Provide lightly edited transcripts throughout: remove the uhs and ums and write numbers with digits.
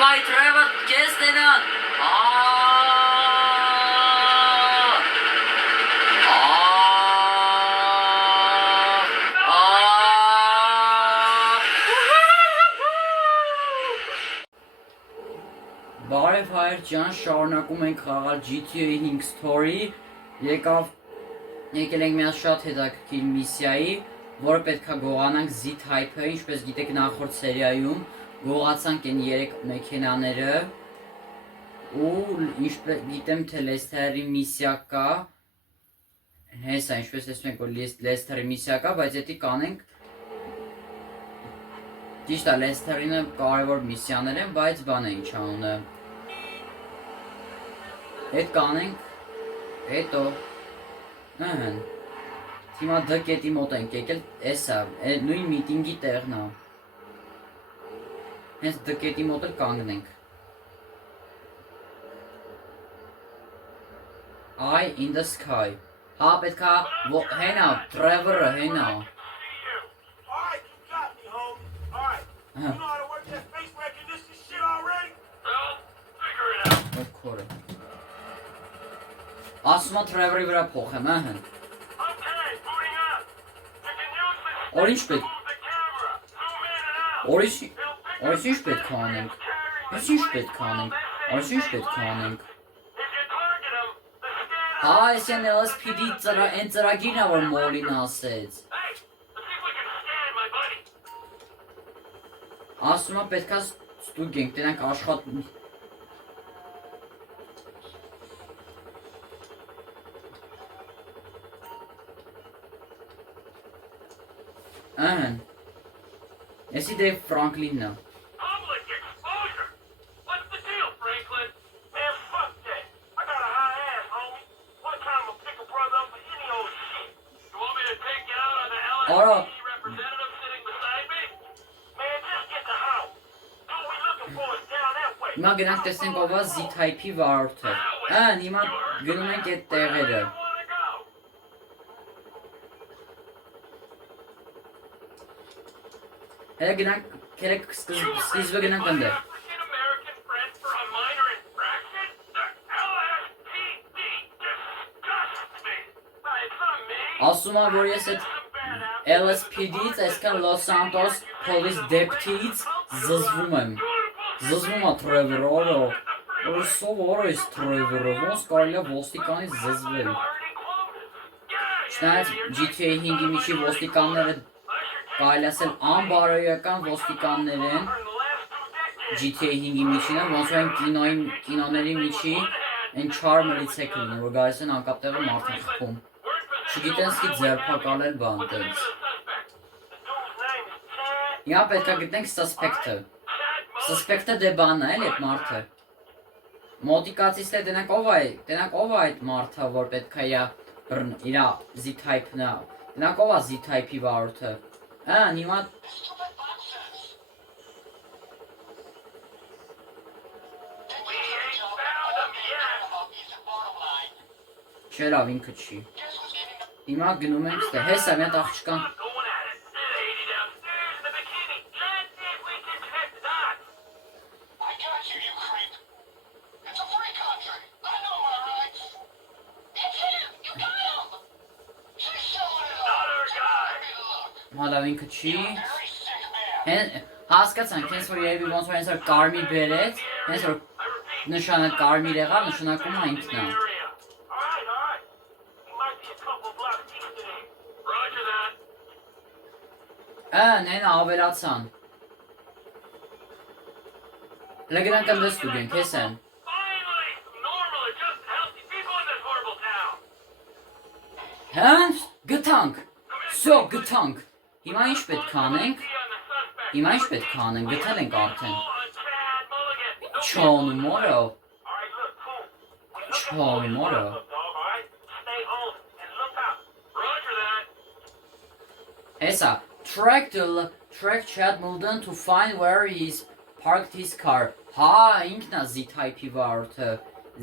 Bay Trevor kes denen. Բարև հայր ջան, շարունակում ենք խաղալ GTA 5 Story, եկել ենք միած շատ հետաքրքիր միսիայի, որը պետք է գողանանք Z-Type-ը, ինչպես գիտեք նախորդ սերիայում, գողացանք են 3 մեքենաները, ու ինչպես գիտեմ թե Lester-ի միսիա կա, հեսա ինչպես տեսնում ենք որ Lester-ի միսիա կա, բայց էդի կանենք, ճիշտ է Lester-ինը կարևոր միսիաներ են, բայց բան է ինչ անունը, Էդ կանենք, հետո, հիմա դ կետի մոտ ենք եկել, էսա, նույն միտինգի տեղն է, հենց դ կետի մոտ էլ կանգնենք, Eye in the sky, հա պետք է, հենա, Trevor-ը, հենա, Ասում է Trevor-ի վրա փոխեմ, Օրինչ պետք Օրինչ ինչ պետք է անենք Ինչ պետք է անենք Հա, ես են LSPD են ծրագիրն է, որ Մոլին ասեց Ասում է պետք է ստուգենք, տենանք աշխատում Եսի դե Ֆրանքլինն է Արա Հիմա գնանք տեսնենք ով է Z-Type-ի վարորդը Հիմա գնում ենք այդ տեղերը Հետո գնանք, սկիզբը գնանք ընդեղ Ասում է, որ ես այդ LSPD-ից, այսքան Los Santos Police Deputy-ից զզվում եմ Զզվում է Trevor-ը, որ սովոր է Trevor-ը, ոնց կարելի է ոստիկանից զզվել Չնայած GTA 5-ի միջի ոստիկանները Կարելի ասել անբարոյական ոստիկաններ են GTA 5-ի միջինը, ոնց որ են կինոների միջի են չար մլիցեք լինեն, որ գալիս են անկապտեղը մարդ են խփում Չգիտեն սկի ձերբակալել բան տենց Հիմա պետք է գտնենք Suspect-ը Suspect-ը դե բանն է էլ էդ մարդը Մոտիկացից թե տենանք ով է այդ մարդը, որ պետք է իրա Z-Type-ն է Տենանք ով է Z-Type-ի վարորդը Հիմա Չէ լավ ինքը չի Հիմա գնում ենք ստե հեսա մի հատ աղջկան Հալավ ինքը չի Հասկացանք, հենց որ երևի ոնց որ հենց որ կարմիր բերեց Հենց որ նշանը կարմիր եղավ, նշանակում է ինքն է Նենա ավելացան Հլը գրանք ընդես ստուգենք, հես են Հենց գտանք Սո գտանք Հիմա ինչ պետք անենք գտել ենք արդեն Չոնումորը Հեսա Track Chad Mulden to find where he's parked his car Հա ինքն է Z-Type-ի վարորդը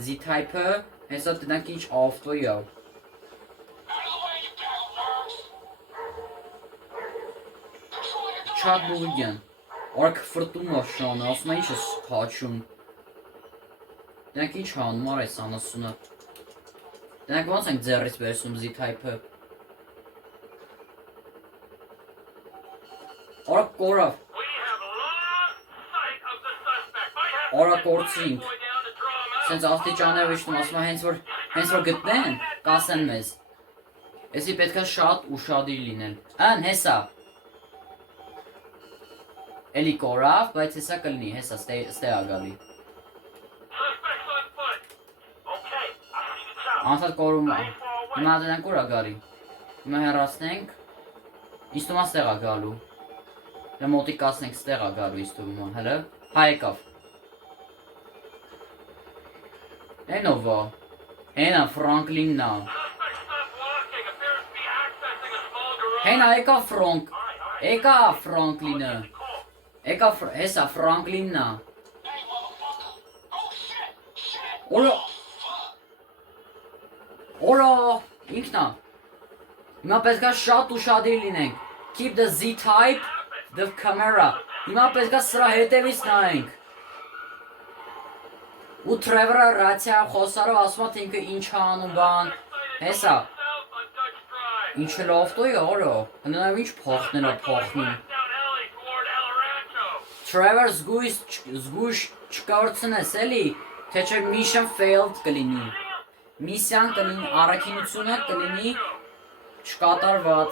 Z-Type-ը հեսա տնանք ինչ ավտոյ է Chad Mulligan Օրը կֆրտում է Շանը, ասում է ինչ ես հաչում։ Դրանք ինչ անում արես անասունը։ Դրանք ոնց ենք ձեռից վերցում Z-type-ը։ Օրը կորավ։ Օրը կորցրինք։ Սենց աստիճանով իշտում, ասում է հենց որ գտնեն, կասեն մեզ։ Էսի պետք է շատ ուշադիր լինել։ Ան հեսա։ Էլի կորավ, բայց հեսա կլինի, հեսա ստեղա գալի։ Անցած կորում է։ Հիմա դրանք ուր է գալի։ Հիմա հեռացնենք։ Իստում է ստեղա գալու։ Դե մոտիկ կասնենք ստեղա գալու իստում է, հələ։ Հա եկավ։ Էնովա։ Հենա Ֆրանկլինն է։ Հենա եկա Ֆրանկլինը։ Հեսա Ֆրանկլինն է։ Օրա, ինքն է։ Հիմա պետք է շատ ուշադիր լինենք։ Keep the Z-type, the camera։ Հիմա պետք է սրա հետևից նայենք։ Ու Trevor-ը ռացիա խոսարով ասում է թե ինքը ինչ է անում բան։ Հեսա։ Ինչը լոֆտոյ օրո։ Հնարավ ինչ փոխնել է փոխնում։ Trevor զգույշ չկորցնես էլի, թե չէ mission failed կլինի։ Միսիան կլինի, առաքինությունը կլինի չկատարված։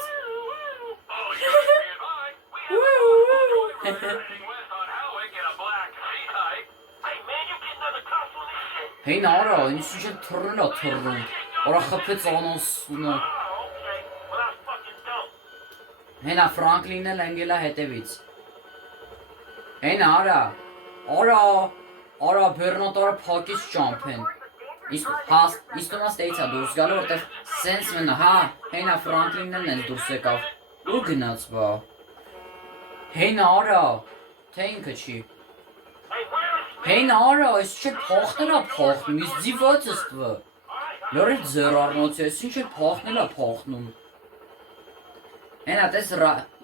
Հեյն արա, ինձ ինչ էլ թռնել է թռնում, որա խպեց անասունը։ Հենա Ֆրանկլինն էլ ընգել է հետևից։ Հեն արա, բերնատարը փակից ճամփեն։ Իստումա ստեյց է դուրս գալու, որտեղ սենց մնա, հա, հենա Ֆրանկլինն էլ նենց դուրս եկավ։ Ու գնաց բա։ Հեն արա, թե ինքը չի։ Հեն արա, ես չէ փոխնել է փոխնում, ես ձիված ես տվը։ Լորել ձեր առնոց ես, ինչ է փոխնել է փոխնում։ Հենա տես,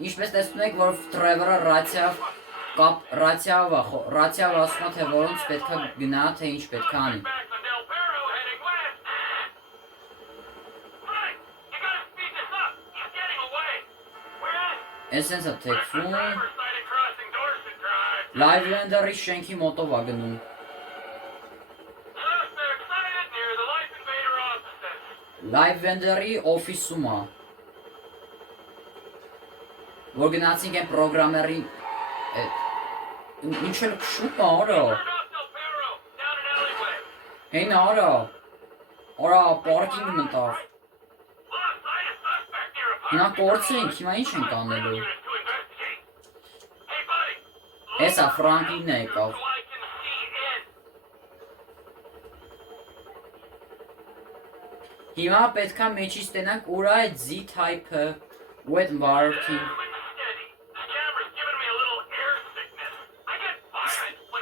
ինչպես տեսնում եք, որ Trevor-ը ռացիավ ասում է, թե որոնց պետք է գնա, թե ինչ պետք է անի։ Ես սենց է թեքվում։ Live Vendor-ի շենքի մոտով է գնում։ Live Vendor-ի օֆիսում է։ Որ գնացինք են պրոգրամերի ինչ էլ կշուտ է արա։ Հեն արա պարկինգ մտավ։ Հիմա կորցրինք, հիմա ինչ ենք անելու։ Հեսա Ֆրանկլինն է եկավ։ Հիմա պետք է մեջից տենանք ուր է այդ Z-type-ը ու այդ վարորդին։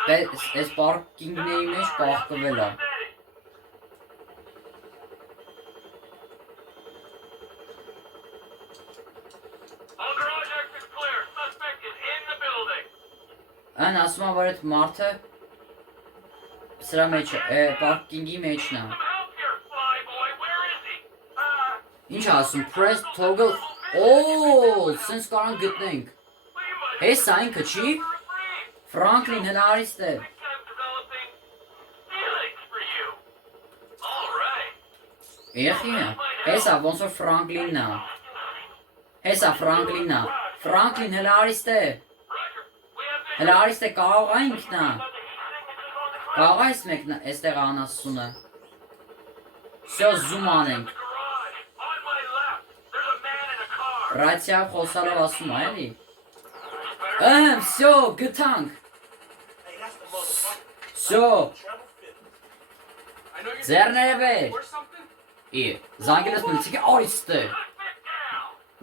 Այս պարկինգների մեջ պաղկվել է։ Ան ասում է, որ այդ մարդը սրա մեջ է, պարկինգի մեջն է։ Ինչ ասում, press toggle, սենց կարան գտնենք։ Հեսա ինքը չի, Ֆրանկլին հնարիստ է։ Եխին է, հեսա ոնց որ Ֆրանկլինն է։ Հեսա Ֆրանկլինն է, Ֆրանկլին հնարիստ է։ Հնարիստ է կարող է ինքն է։ Կարող է այս մեկն է, էստեղ անասունը։ Սյո զում անենք։ Ռացիա խոսալով ասում է, էլի։ Սյո, գտանք։ Սյո։ Ձերները վեր։ Զանգել ես մլիցիք է, արիստ է։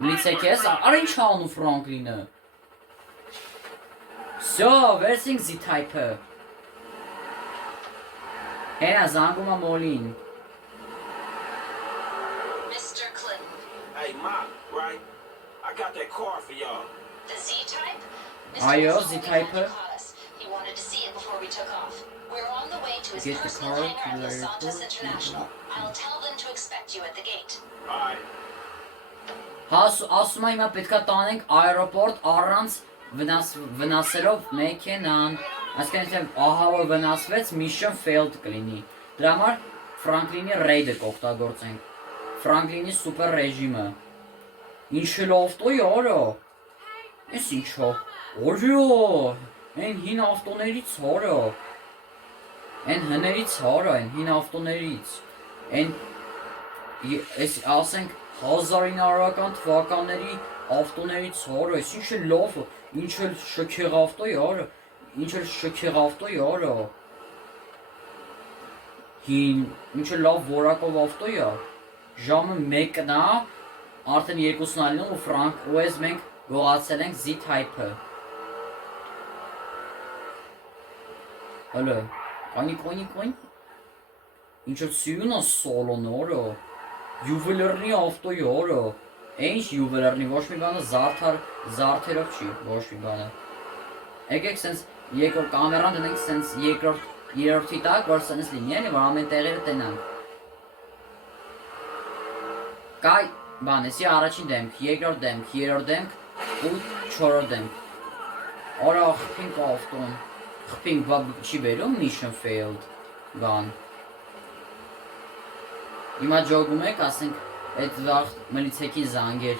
Մլիցիք ես, արա ինչ հանում Ֆրանկլինը։ Սյո, վերցինք Z-type-ը։ Հենա զանգում է մոլին։ Mr. Clinton. Hey, Mom, right? I got that car for y'all. The Z-type? Այո, Z-Type-ը He wanted to see it before we took off. We're on the way to his Get the personal car hangar to at the Los Santos airport. International. I'll tell them to expect you at the gate. Bye. ասում է հիմա պետքա տանենք аэропորտ առանց վնասելով մեքենան։ Այսինքն եթե ահա որ վնասվեց, mission failed կլինի։ Դրա համար Ֆրանկլինի ռեյդը կօգտագործենք։ Ֆրանկլինի սուպեր ռեժիմը։ Ինչ էլ ավտոյ արա։ Էս ինչո՞։ Օրյո։ Այն հին ավտոներից արա։ Այն հներից արա, այն հին ավտոներից։ Այն էս ասենք 1900-ական թվականների ավտոներից արա, այս ինչ էլ լավ, ինչ էլ շքեղ ավտոյ արա, ինչ էլ շքեղ ավտոյ արա։ Հին, ինչ էլ լավ որակով ավտոյ է։ Ժամը 1-ն է, արդեն 2-ն է լինում ու ֆրանկ ու ես մենք գողացել ենք Z-Type-ը։ Հələ, կոնի։ Ինչ էլ սյուն է սոլոն արա։ Յուվելերնի ավտոյ արա։ Ինչ յուվելերնի, ոչ մի բանը զարդերով չի, ոչ մի բանը։ Եկեք սենց երկրորդ կամերան դնենք սենց երրորդի տակ, որ սենց լինի, էլի, որ ամեն տեղերը տենանք։ Կայ բան, էսի առաջին դեմք, երկրորդ դեմք, երրորդ դեմք ու չորրորդ դեմք։ Արա խփինք ավտոն։ Խփինք, բա չի բերում mission failed բան։ Հիմա ջոգում եք, ասենք, այդ վաղ մլիցեքին զանգեր,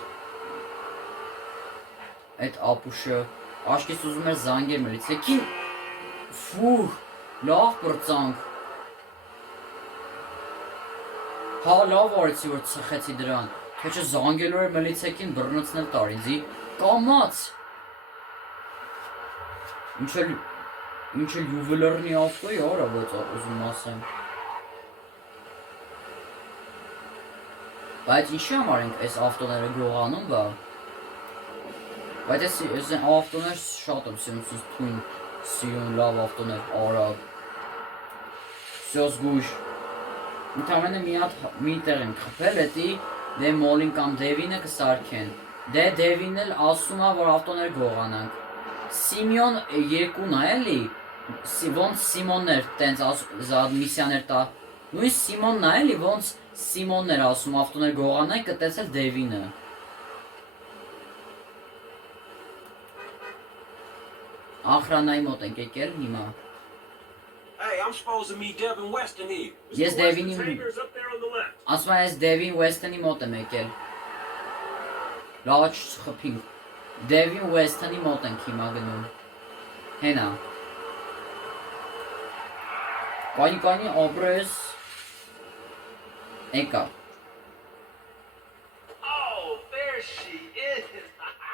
այդ ապուշը, աշկից ուզում էր զանգեր մլիցեքին, ֆուհ, լավ պրծանք, հա լավ արեցի, որ ծխեցի դրան, թե չէ զանգելով էր մլիցեքին բռնոցնել տար ինձի, կամաց, ինչ էլ յուվելերնի ավտոյ արա, ոչ ուզում ասեմ, բայց ինչի համար ենք այս ավտոները գողանում բա, բայց այս ավտոներ շատ եմ սիրում, թույն սիրում լավ ավտոներ, արագ, սյոզգույշ, ընդամենը մի տեղ ենք խփել, հետի դե մոլին կամ դևինը կսարքեն, դե դևինն էլ ասում է, որ ավտոներ գողանանք, Սիմիոն երկուն է էլի, ոնց Սիմոններ տենց միսյաներ տա, նույն Սիմոնն է էլի, ոնց Սիմոնն էր ասում ավտոներ գողանանք, կտես էլ դևինը։ Ախրանայի մոտ ենք եկել հիմա։ Hey, I'm supposed to meet Devin Weston here. Ես Devin-ի Tanger's up there on the left. ասում եմ ես Devin Weston-ի մոտ եմ եկել։ Լաչ խփինք։ Devin Weston-ի մոտ ենք հիմա գնում։ Հենա։ Կանի օբրես Եկա։ Oh, there she is.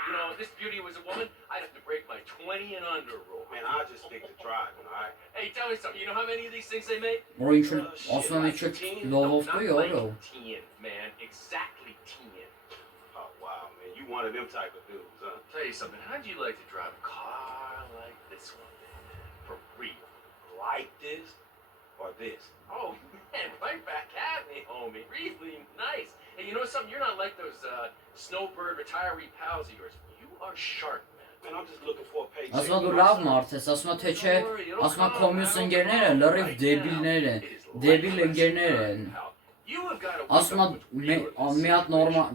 You know, if this beauty was a woman, I'd have to break my 20 and under rule. Man, I'll just stick to driving, all right? Hey, tell me something. You know how many of these things they make? Որ ինչ ասում եմ ինչ լով ավտոյ արա։ 10, man. Exactly 10. Oh, wow, man. You one of them type of dudes, huh? Tell you something. How'd you like to drive a car like this one? For real. Like this or this? Oh, man, right back at me, homie. Really nice. Hey, you know something? You're not like those snowbird retiree pals of yours. You are sharp, man. Man, I'm just looking for a paycheck. Ասում եմ դու լավ մարդ ես, ասում եմ թե չէ, ասում եմ կոմյուս ընկերները լրիվ դեբիլներ են, դեբիլ ընկերներ են։ Ասում եմ մի հատ նորմալ,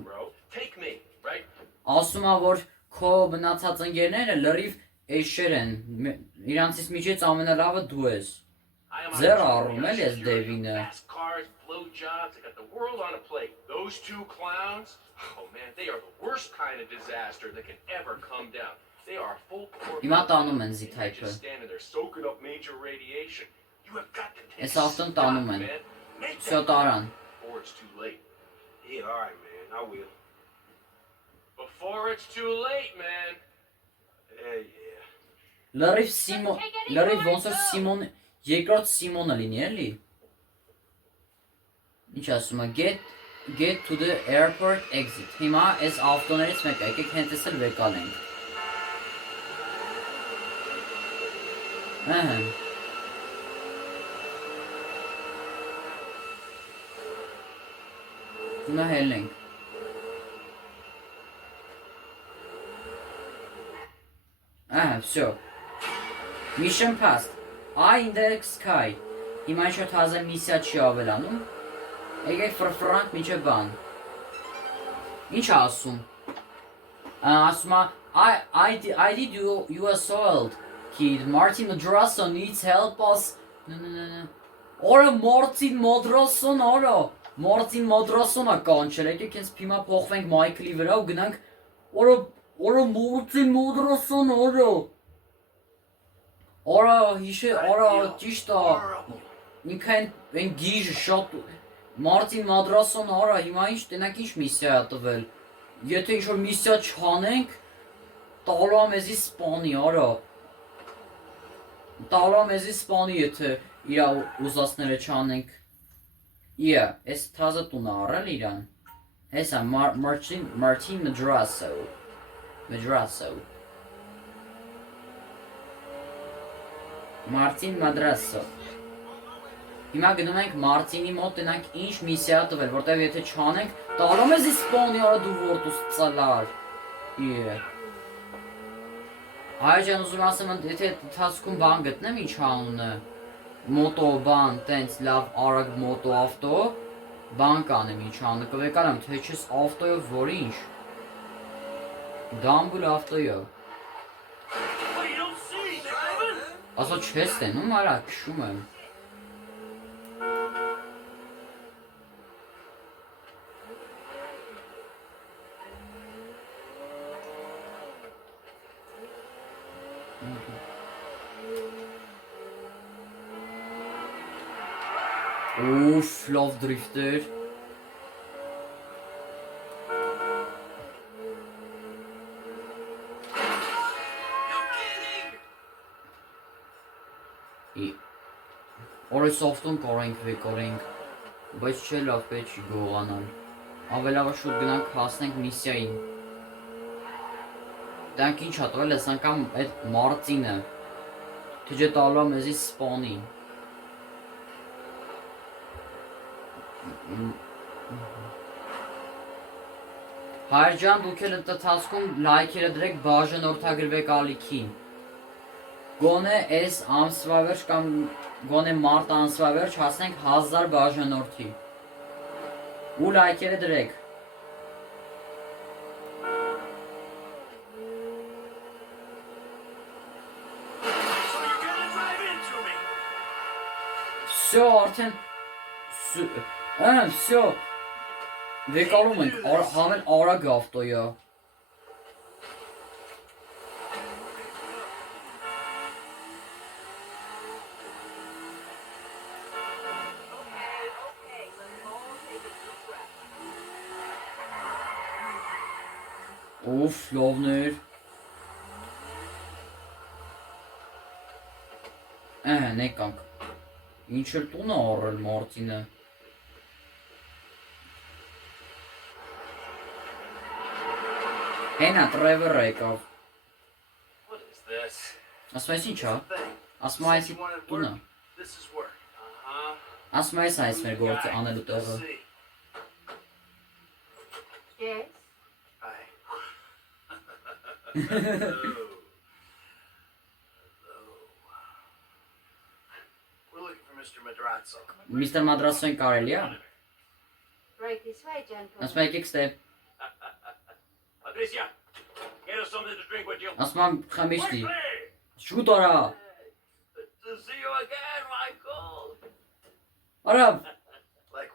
ասում եմ որ քո մնացած ընկերները լրիվ էշեր են, իրանցից միջից ամենալավը դու ես։ Ձեր առում էլ ես Դևինը։ Jobs, they got the world on a plate. Those two clowns, oh man, they are the worst kind of disaster that can ever come down. They are a full Հիմա տանում են Z-Type-ը։ just standing there soaking up major radiation. You have got to take Այս ավտոն տանում են։ Всё տարան։ Before it's too late. Yeah, all right, man. I will. Before it's too late, man. Yeah. Լրիվ ոնց որ Սիմոն, երկրորդ Սիմոնը լինի էլի։ Ինչ ասում է, get to the airport exit։ Հիմա այս ավտոներից մեկը, եկեք հենց էս էլ վեկալ ենք։ Ահա։ Հիմա հելենք։ Всё. Mission passed. Eye in the sky. Հիմա ինչ որ թազը միսիա չի ավելանում։ Եկեք ֆրանկ միջը բան։ Ինչ ասում։ Ասում է I did you assault kid Martin Madrasso needs help us. No. Օրը Martin Madrasso-ն օրը Martin Madrasso-ն է կանչել։ Եկեք ինձ հիմա փոխվենք Մայքլի վրա ու գնանք օրը Martin Madrasso-ն օրը Օրա հիշե, օրա ճիշտ է։ Ինքն են գիժը շատ Մարտին Մադրասոն արա, հիմա ինչ տենակ ինչ միսիա է տվել։ Եթե ինչ որ միսիա չանենք, տալու մեզի սպանի, արա։ Տալու մեզի սպանի, եթե իր ուզածները չանենք։ Իա, այս թազը տունը առել իրան։ Հեսա Մարտին Մադրասո։ Մարտին Մադրասո։ Հիմա գնում ենք Մարտինի մոտ տենանք ինչ միսիա տվել, որտեվ եթե չանենք, տալու մեզի սպանի արա դու որտուս ծլար։ Հայ ջան ուզում ասեմ, եթե թասքում բան գտնեմ ինչ անունը, մոտո բան, տենց լավ արագ մոտո ավտո, բան կանեմ ինչ անունը, կվեկանամ, թե չես ավտոյով որ ինչ։ Դամբուլ ավտոյով։ Ասա չես տենում, արա, քշում եմ։ Ուֆ, լավ դրիֆտեր։ Օրը սոֆտուն կորենք, բայց չէ լավ պետք չի գողանալ։ Ավելավը շուտ գնանք հասնենք միսիային։ Դանք ինչ հատվել ես անգամ այդ Մարտինը, թե ջե տալու մեզի սպանի։ Հայր ջան, դուք էլ ընթացքում լայքերը դրեք բաժանորդագրվեք ալիքին։ Գոնե այս ամսվա վերջ կամ գոնե մարտ ամսվա վերջ հասնենք 1000 բաժանորդի։ Ու լայքերը դրեք։ Всё, արդեն всё։ Վեկալում ենք, համել արագ ավտոյա։ Ուֆ, լովներ։ Նեկանք։ Ինչ էլ տուն է առել Մարտինը։ Հենա, Տրևորը եկավ։ Ասում ես ինչ է։ Ասում այս տունը։ Ասում այս մեր գործը անելու տեղը։ Yes. We're looking for Mr. Madrazo. Mr. Madrasso-ին կարելի է։ Right this way, gentlemen. Ասում եկեք ստե։ Patricia, get us something to drink with you. Ասում եմ խմիչքի։ Quickly! Շուտ արա։ To see you again, Michael. Արա, Like,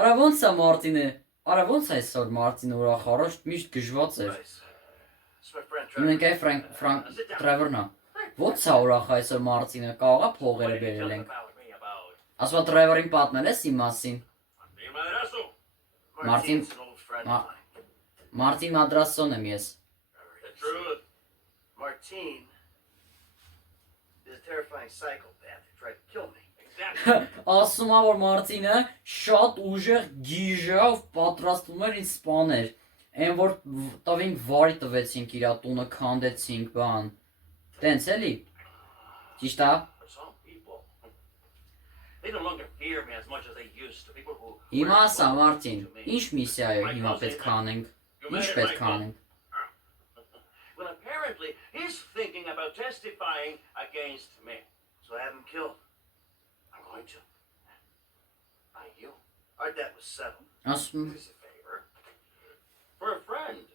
արա ոնց է Մարտինը։ Արա ոնց է այսօր Մարտինը ուրախ առաջ միշտ գժված էր։ nice. It's my friend Իմ Trevor. ընկեր Ֆրանկ Տրևորն է։ Ոնց է ուրախ այսօր Մարտինը, կարող է փողերը What did you բերել tell ենք։ me about? Ասում է Տրևորին պատմել ես իմ մասին։ Mr. Madrazo. Martin. Martin's an old friend Ma- of mine. Մարտին Մադրասոն եմ ես։ The truth. Martin is a terrifying psychopath who tried to kill me. Exactly. Ասում է որ Մարտինը շատ ուժեղ գիժով պատրաստվում էր ինձ սպաներ։ Այն որ տվին վարի տվեցինք իր տունը քանդեցինք բան։ Տենց էլի։ Ճիշտ է։ For some people, they no longer fear me as much as they used to. People who. Հիմա ասա Մարտին, ինչ միսիա է հիմա պետք է անենք։ You made Ինչ it, պետք է Michael. անենք։ Well, apparently, He's thinking about testifying against me. So have him killed. I'm going to. By you. Our debt was settled. Ասում This is a favor. For a friend.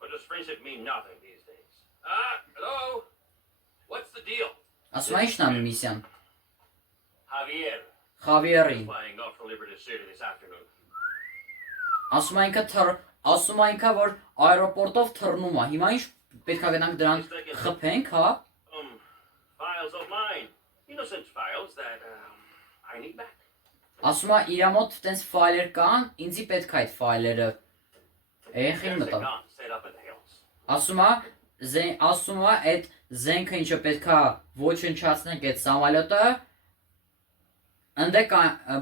But does friendship mean nothing these days? Hello? What's the deal? ասում է ինչն անի միսիան։ Javier. Խավիերի։ Flying off for Liberty City this afternoon. Ասում է ինքը որ аэроպորտով թռնում է։ Հիմա ինչ պետք է գնանք դրան խփենք, հա։ Files of mine. Innocent files that I need back. Ասում է իր մոտ տենց ֆայլեր կան, ինձի պետք է այդ ֆայլերը։ Էնքին There's a մտա։ gun set up in the hills. Ասում է այդ զենքը ինչը պետք է ոչնչացնենք այդ սամալյոտը, ընդ է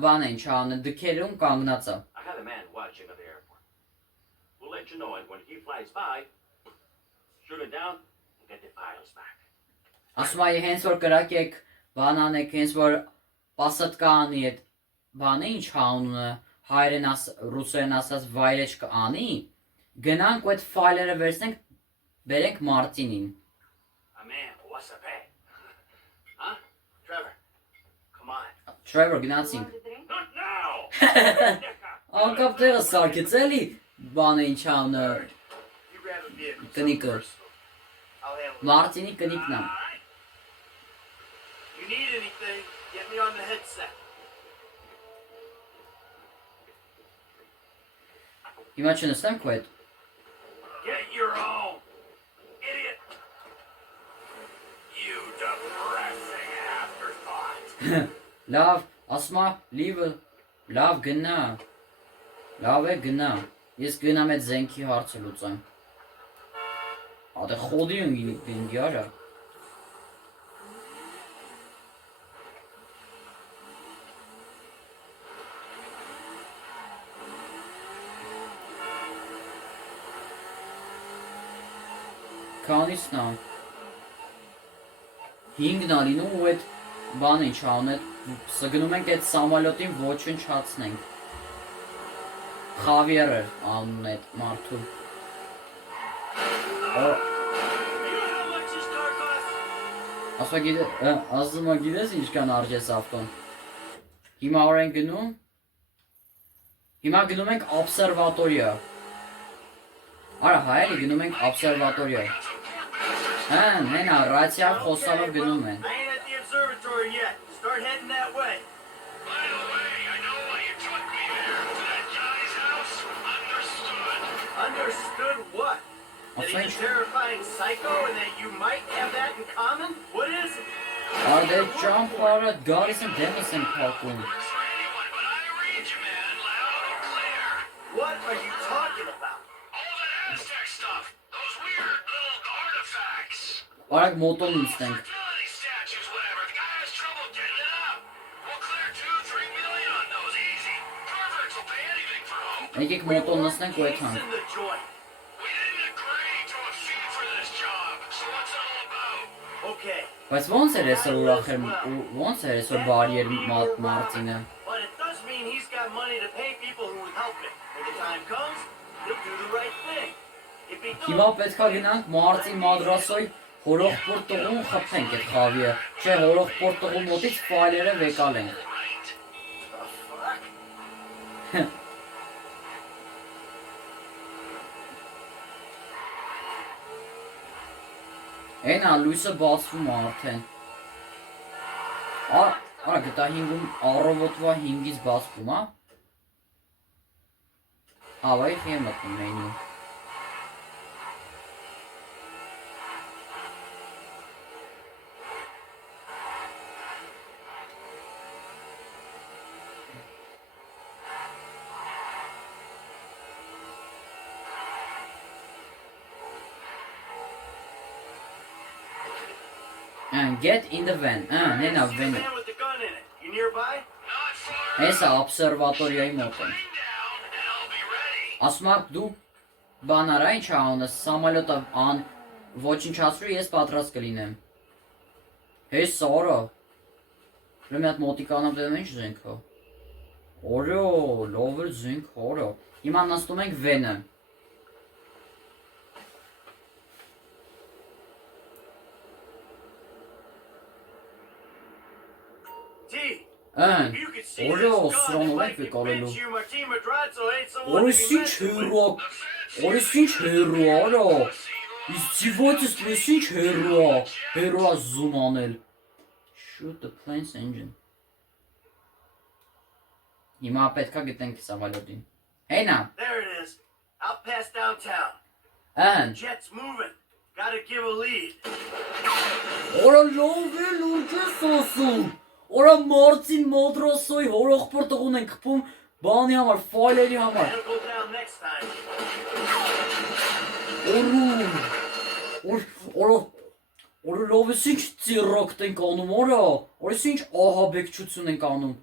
բան ինչ անը դքերում կանգնած է։ I have a man watching at the airport. We'll let you know, and when he flies by, shoot him down and get the files back. Ասում է հենց որ կրակեք բան անեք, հենց որ պասատկա անի այդ բանը ինչ անունը հայերեն ռուսերեն ասած վայրեջ կանի, գնանք ու այդ ֆայլերը վերցնենք, բերենք Մարտինին։ A man who wants to pay. Huh? Trevor, come on. Trevor գնացինք։ Not now! Անկապ տեղը սարքեց էլի բանը ինչ անունը You grab a vehicle. կնիկը։ I'll handle it. Մարտինի կնիկն է։ You need anything, get me on the headset. Հիմա չնստեմ քո հետ։ Get your own! Idiot! You depressing afterthought! Լավ, ասում է լիվը, լավ գնա։ Լավ է գնա։ Ես գնամ այդ զենքի հարցը լուծեմ։ Ադե խոդի ինգ яра։ Քանիսն է։ 5-ն է լինում ու այդ բանը ինչ անում է, սգնում ենք այդ սամալյոտին ոչնչացնենք։ Խավիերը անունն է այդ մարդու։ You know how much this car costs? Ասում է գիտես ինչքան արժես ավտոն։ Հիմա որ ենք գնում։ Հիմա գնում ենք օբսերվատորիա։ Արա հայերի գնում ենք օբսերվատորիա։ Հենա ռացիա խոսալով գնում են։ I ain't at the observatory yet. Start heading that way. By the way, I know why you took me there. To that guy's house. Understood. Understood what? That he's a terrifying psycho and that you might have that in common? What is it? Արդե ճամփարը գալիս են դեմս են փակում։ Works for anyone, but I read you, man, loud and clear. What are you talking about? All that Aztec stuff. Those weird little artifacts. Արագ մոտոն նստենք։ Fertility statues, whatever. The guy has trouble getting it up. We'll clear 2-3 million on those, easy. Perverts will pay anything for hope. Եկեք մոտոն նստենք ու Ace եթանք։ in the joint. We didn't agree to a fee for this job, so what's it all about? Okay. Բայց ոնց էր այսօր ուրախեր, ոնց էր այսօր բարի էր Մարտինը։ But it does mean he's got money to pay people who would help him. When the time comes, he'll do the right thing. If he Հիմա don't, պետք է գնանք Մարտին մադրասոյ հորողպոր տղուն խփենք այդ խավիը։ Չէ, հորողպոր տղու մոտից ֆայլերը վեկալենք։ Right. the fuck? Էնա լույսը բացվում է արդեն։ Արա գտա 5-ում առավոտվա 5-ից բացվում է։ Ավայ խեմ մտնում մենյու։ Get in the van. Նենա See the վենը։ man with the gun in it. You nearby? Not far. Էսա օբսերվատորիայի մոտ է։ Bring down, and I'll be ready. Ասում ա դու բան արա ինչ անունս սամալյոտը ոչնչացրու ես պատրաստ կլինեմ։ Հես սորո։ Ուրեմն այդ մոտիկանով դեմ ինչ զենքա։ Օրո, լով էր զենք, օրո։ Հիմա նստում ենք վենը։ T, Ան, if you could see Օրը this gun, սրանով it ենք might վեկալելու։ convince you Martin Madrazo ain't someone to Օրս be ինչ messing with. հերո, օրս ինչ հերո, արա։ Իզդիվոյցս ես ինչ հերո, հերո զում անել։ Shoot the plane's engine։ Հիմա պետքա գտնենք սավալյոտին։ Հենա, There it is. Out past downtown. ան, Jet's moving. Gotta give a lead. օրը լով է լուրջ ես ասում։ Օրը Մարտին Մոդրոսոյի հորողբոր տղուն են կպում բանի համար, ֆայլերի համար։ That'll go down next time. Օրը լով ես ինչ ծիրոկտ ենք անում, օրը, օրես ինչ ահաբեկչություն ենք անում։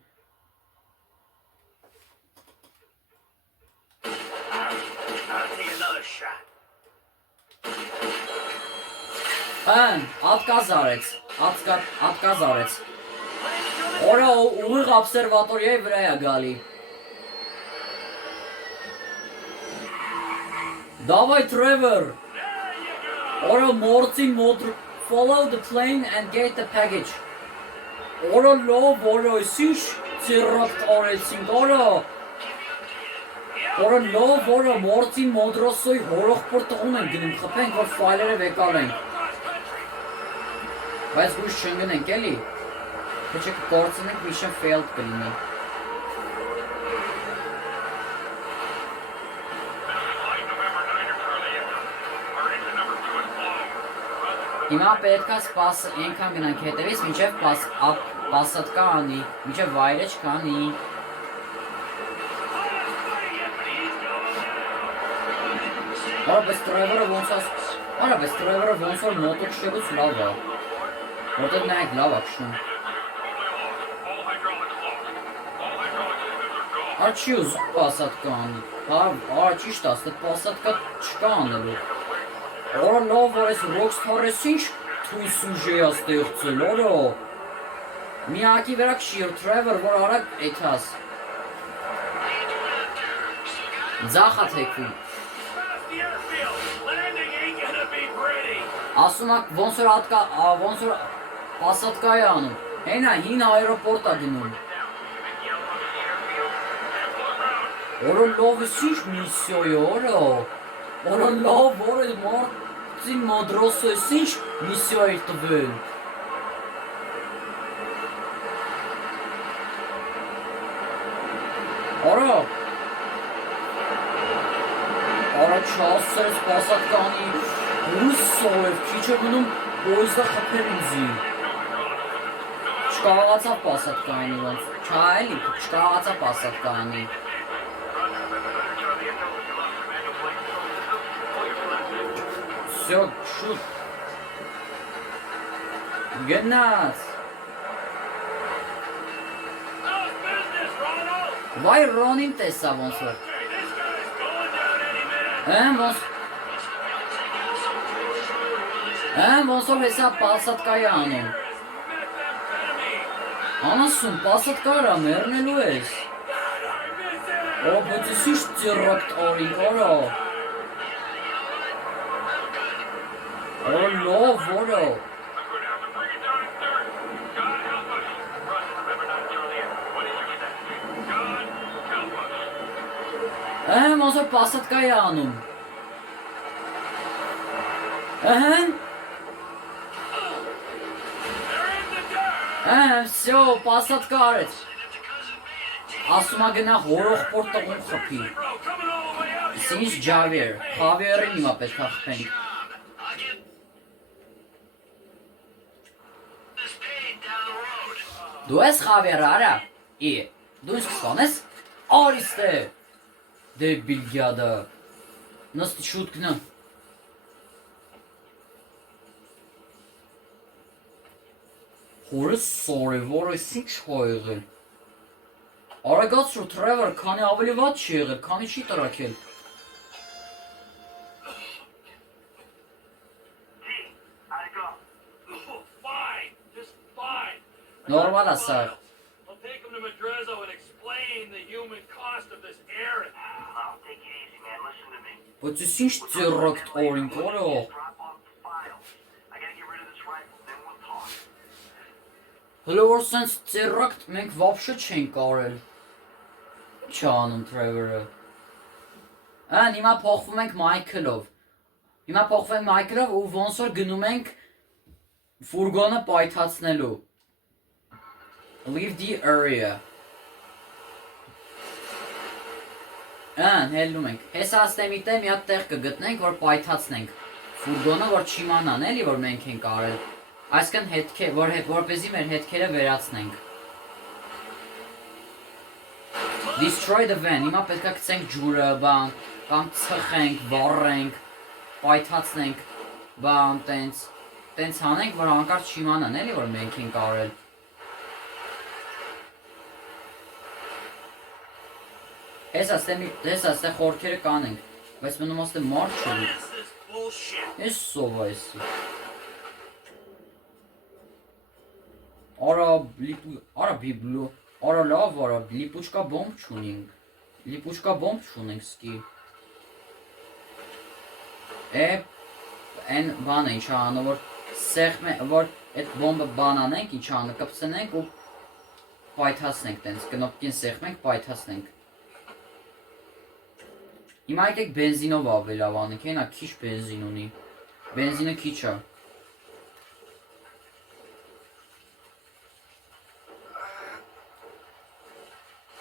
I'll take another shot. Ան, ատկազ արեց։ Օրը ուղիղ observatoriայի վրա է գալի։ Davay Trevor. Ora Morty Modr. Follow the plane and get the package. Ora love ora sish zirrapt orեցինք ora. Ora love ora Morty Modrosoi հորողբոր տղուն են գնում խփենք որ ֆայլերը վեկալենք։ Բայց գույս չընկնենք էլի։ Թե չէ կկործնենք mission failed կլինի։ Հիմա պետքա սպաս ենքան գնանք հետևից մինչև պասատկա անի, մինչև վայրը չկանի։ Արաբես տրևերը ոնց որ մոտը քշելուց լավ է։ Որտեղ նայեք լավ է քշում։ Աչի ուզում պասատկա անի։ Հա, ճիշտ աստ, պասատկա չկա անելու։ Ora love is Rockstar-ը ինչ թույս ուժի է ստեղծել, օրա։ Միակի վրա քշիր Trevor, որ արագ էթաս։ Ձախա թեքվում։ Ասում ակ ոնց որ պասատկա է անում։ Հենա հին աերոպորտ է գնում։ Ora love is ինչ միսիո է, օրա։ Ora love, ora Martin Modroso ինչ միսիա է տվել։ Ora չասես պասատկանի ռուսով է, քիչ է մնում պոյզդը խփեր ինձի։ Չկարողացավ պասատկանի ոնց, չա էլի, չկարողացավ պասատկանի։ Всё, шут. Геннадь. Вай Ронин տեսա ոնց որ։ Ոնց որ հեսա պասատկայի անում։ Անասում պասատկարա մեռնելու ես։ Օ, բայց ինչ ծիրոկտ օրինք օրա։ Oh no, Voro! Ոնց որ պասատկա է անում։ Всё, պասատկա արեց։ Ասում ա գնա հորողբոր տղուն խփի։ Ինչ Javier, Javier-ին հիմա պետք է խփենք։ Դու ես Խավիերը, արա, դու ինձ կսպանես, արիստ է, դեբիլ գյադը, նստի շուտ գնա։ Հորս սորի, որս ինչ հա եղել։ Արագացրու Trevor, քանի ավելի վատ չի եղել, քանի չի տրակել։ Normal ասա։ I'll take him to Madrazo and explain the human cost of this errand. Oh, take it easy, man. Listen to me. Բայց ես ինչ ծիրոկտ օրինք, օրո։ Drop off the files. I gotta get rid of this rifle, then we'll talk. Հələ որ սենց ծերրակտ մենք վապշը չենք կարել։ Ինչ անում Trevor-ը։ Ան հիմա փոխվում ենք Michael-ով։ Հիմա փոխվում ենք Michael-ով ու ոնց որ գնում ենք ֆուրգոնը պայթացնելու։ Leave the area։ Ան հելնում ենք։ Հեսա ստեմիտե մի հատ տեղ կգտնենք, որ պայթացնենք ֆուրգոնը, որ չիմանան էլի, որ մենք ենք արել։ Այսինքն հետքեր, որպեսզի մեր հետքերը վերացնենք։ Destroy the van, հիմա պետք է գցենք ջուրը, բան, կամ ծխենք, վառենք, պայթացնենք, բան, տենց հանենք, որ հանկարծ չիմանան էլի, որ մենք ենք արել։ Հեսա ստե խորքերը կանենք, բայց մնում ոստե մարդ չունի։ What is this bullshit? Ես սովա էսի։ Արա լավ արա, լիպուչկա բոմբ չունենք։ Լիպուչկա բոմբ չունենք սկի։ Են բանը ինչ անում, որ որ այդ բոմբը բան անենք, ինչ անում, կպցնենք ու պայթացնենք տենց, կնոպկին սեղմենք, պայթացնենք։ Հիմա եկեք բենզինով ավելավ անենք, հենա քիչ բենզին ունի։ Բենզինը քիչ է։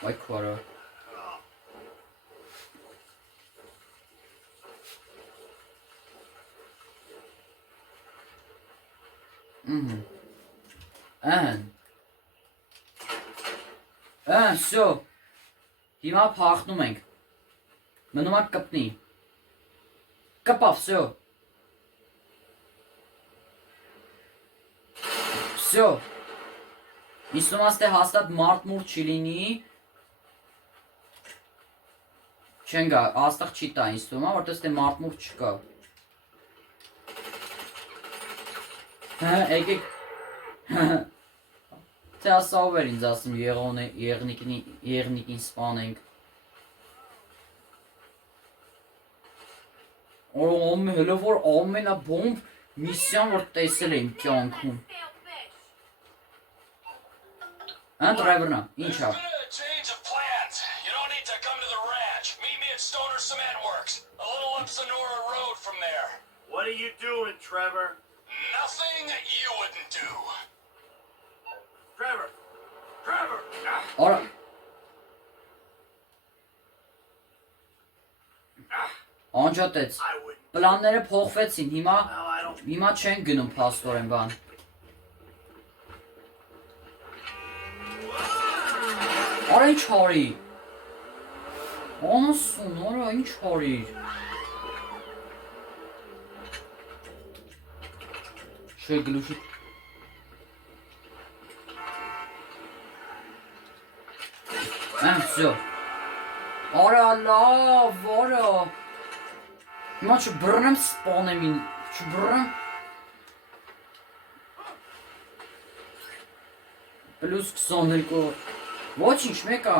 Այ քորա։ Սո։ Հիմա փախնում ենք։ Մնում է կպնի։ Կպավ, всё։ Всё։ Իսում աստե հաստատ մարդ-մուրդ չի լինի։ Չեն գա, աստղ չի տա ինձ թվում է, որտեղ ստե մարդ-մուրդ չկա։ Եկեք։ Թե ասա ով էր ինձ ասում եղնիկին սպանենք։ Հələ որ ամենաբոմբ միսիան որ տեսել եմ կյանքում։ Ան Trevor-նա, ինչ է։ Change of plans. You don't need to come to the ranch. Meet me at Stoner Cement Works, a little up Sonora Road from there. What are you doing, Trevor? Nothing you wouldn't do. Trevor! Trevor! Արա։ Անջատեց։ I wouldn't. Պլանները փոխվեցին, No, I don't. հիմա չեն գնում փաստորեն բան։ Արա ինչ արի։ Անասուն, արա ինչ արի։ Չէ գլուշի։ Всё։ Արա լավ, արա։ Հիմա չբռնեմ սպանեմ ին, չբռնեմ։ Պլյուս 22, ոչինչ մեկա։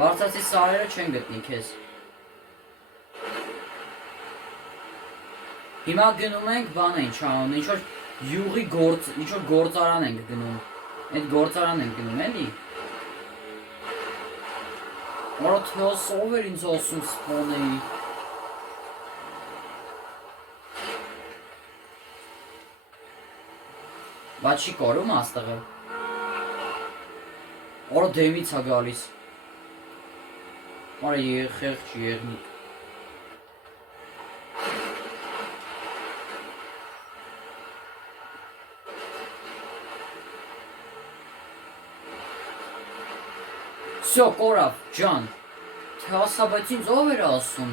Բարձացի սարերը չեն գտնի քեզ։ Հիմա գնում ենք բան ինչ անում, ինչ որ յուղի ինչ որ գործարան ենք գնում։ Այդ գործարան ենք գնում էլի։ Արա թեոս ով էր ինձ ասում սպանեի։ Բայց չի կարում աստղը։ Արա դեմից է գալիս։ Արա խեղճ եղնիկ։ Всё, կորավ, ջան, թե ասա, բայց ինձ ով էր ասում,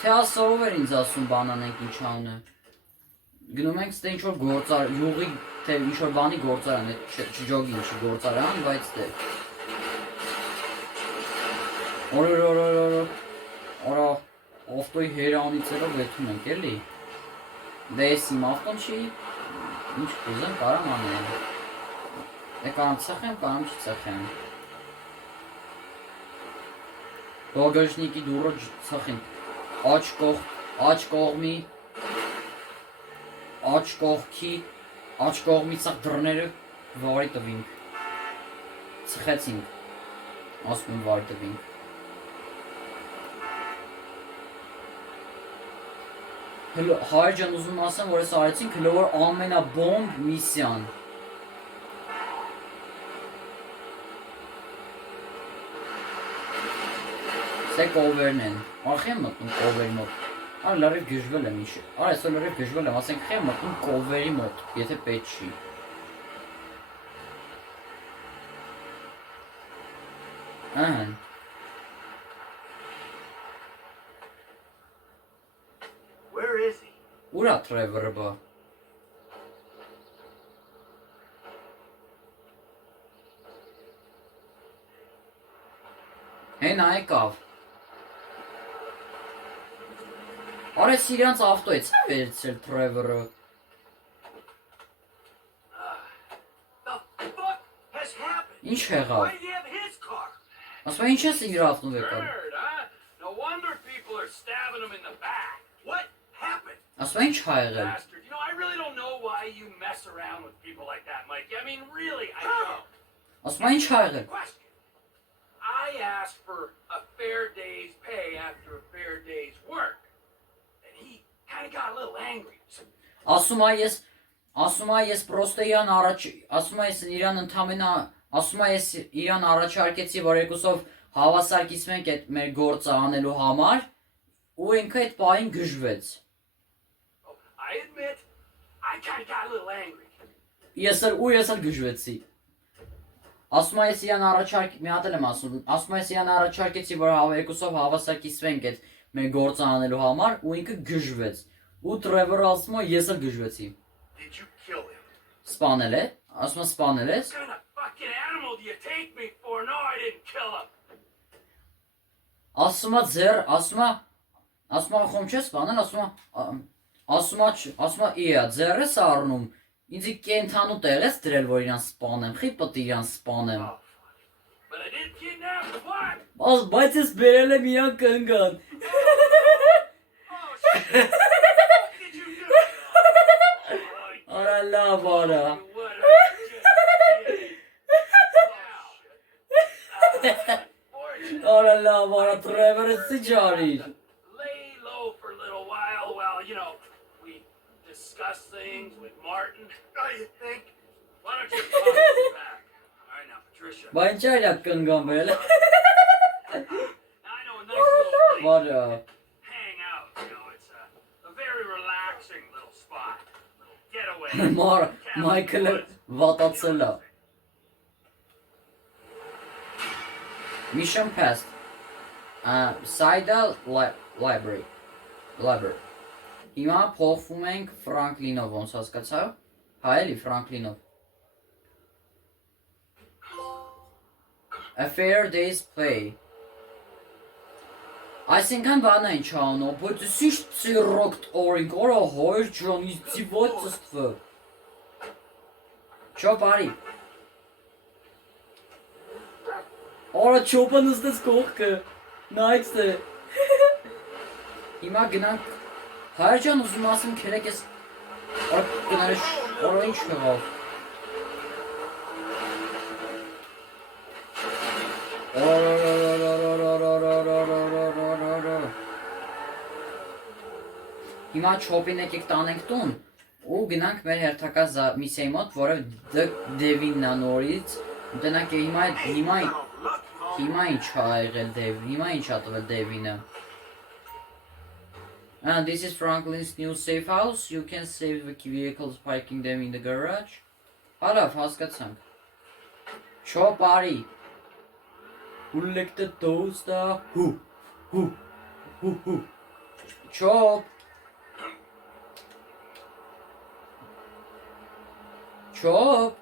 թե ասա ով էր ինձ ասում բանան ենք ինչ անունը, գնում ենք ստե ինչ-որ գործար, յուղի, թե ինչ-որ բանի գործարան, չջոգի ինչի գործարան, բայց դե, արա, ավտոյի հերանիցերով վետում ենք, էլի, դե ես իմ ավտոն չի, ինչ կուզեմ, կարամ անեմ, դե կարամ ծխեմ, կարամ չի ծխեմ, Բագաժնիկի դուրը ծխենք, աչ կողքի, Աջ կողմից ա դռները վարի տվինք։ Ծխեցինք։ Ասում եմ վարի տվինք։ Հլո, հայր ջան ուզում ասեմ, որ ես արեցինք հլո որ ամենաբոմբ միսիան։ Սե կովերն են։ Արխի եմ մտնում կովերի մոտ։ Արա լարիվ գժվել եմ ինչ։ Արա այսօր լարիվ գժվել եմ, ասենք խի եմ մտնում կովերի մոտ, եթե պետք չի։ Ահան։ Where is he? Ուրա Թրևորը բա։ Հեն այկավ։ Արա սիրանց ավտոյից է վերցրել Թրևորը։ The fuck has happened? Ինչ եղավ։ Why did he have his car? Ասում ինչ ես իր ավտոն եկավ։ Nerd, huh? No wonder people are stabbing him in the back. What happened? Ասում ինչ ա եղել։ Bastard. You know, I really don't know why you mess around with people like that, Mikey. I mean, really, I don't. Ասում ինչ ա եղել։ Question. I asked for a fair day's pay after a fair day's work. And he kind of got a little angry. Ասում ա ես պրոստը իրան առաջ, ասում ա ես իրան ընդամենը, ասում ա ես իրան առաջարկեցի, որ երկուսով հավասարակիցվենք այդ մեր գործը անելու համար, ու ինքը այդ պահին գժվեց։ Oh, I admit, I kind of got a little angry. Ես էլ գժվեցի։ Ասում ա ես իրան առաջարկ, մի հատ էլ եմ ասում ա ես իրան առաջարկեցի, որ երկուսով հավասարակիցվենք այդ մեր գործը անելու համար, ու ինքը գժվեց։ Ու Թրևորը ասում ա ես էլ գժվեցի։ Did you kill him? Սպանել է, ասում ա սպանել ես։ What kind of fucking animal do you take me for? No, I didn't kill him. Ասում ա ձեր, ասում ա խոմ չես սպանել, ասում ա իա, ձեր ես առնում, ինձի կենթանու տեղ ես դրել, որ իրան սպանեմ, խի պտի իրան սպանեմ։ Oh, funny. But I did kidnap him. What? Բայց ես բերել եմ իրան կնգան։ Oh, shit. What did you do? Oh, Արա լավ արա։ what a shit. Արա լավ արա, Թրևորը սիջարիր։ Lay low for a little while while, you know, we discuss things with Martin. Oh, you think? Why don't you call me back? All right, now, Patricia. Բա ինչ այլ ա կնգան բերել։ I know a nice little place Վարա։ to hang out, you know, it's a very relaxing little spot. Little getaway. Մար, Մայքլը վատացել ա։ Mission passed. Seidel Library. Հիմա փոխվում ենք Ֆրանկլինով, ոնց հասկացա։ Հա էլի Ֆրանկլինով։ A fair day's play. Այսինքն բանը ինչ անում, բայց ես ինչ ծիրոկտ օրինք, օրա հայր ջան, իս ծիվոցստվը։ Չո բարի։ Օրա չոպը նստեց կողքը, նայց է։ Հիմա գնանք, հայր ջան ուզում ասեմ կերեք ես, օրա գնարեշ, օրա ինչ հղավ։ Հիմա չոպին եկեք տանենք տուն ու գնանք մեր հերթական միսիայի մոտ, որը Դևինն ա նորից, ուտենանք հիմա ինչ ա եղել հիմա ինչ ա տվել Դևինը։ This is Franklin's new safe house. You can save the vehicles parking them in the garage. Հարավ, հասկացանք։ Չո բարի։ Who licked the toaster? Who? Chop. Chop.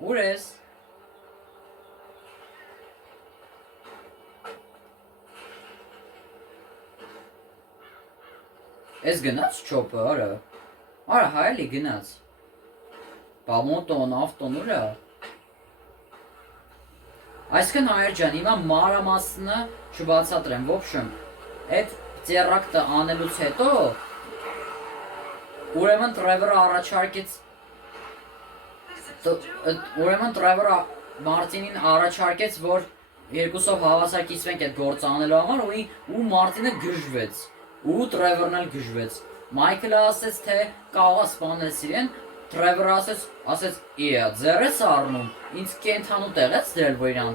Ուր ես։ Ես գնաց չոպը, արա։ Արա, հայ էլի գնաց։ Բա մոտոն, ավտոն ուրա։ Այսքան հայր ջան, հիմա մանրամասնը չբացատրեմ, в общем, այդ տերակտը անելուց հետո ուրեմն Թրևորը առաջարկեց Ուրեմն Տրևորը Մարտինին առաջարկեց, որ երկուսով հավասարակիցվենք այդ գործը անելու համար ու Մարտինը գժվեց։ Ու Տրևորն էլ գժվեց։ Մայքլը ասեց, թե կարող է սպանել իրեն, Տրևորը ասեց, իա, ձեռես առնում, ինձ կենթանու տեղ ես դրել, որ իրան,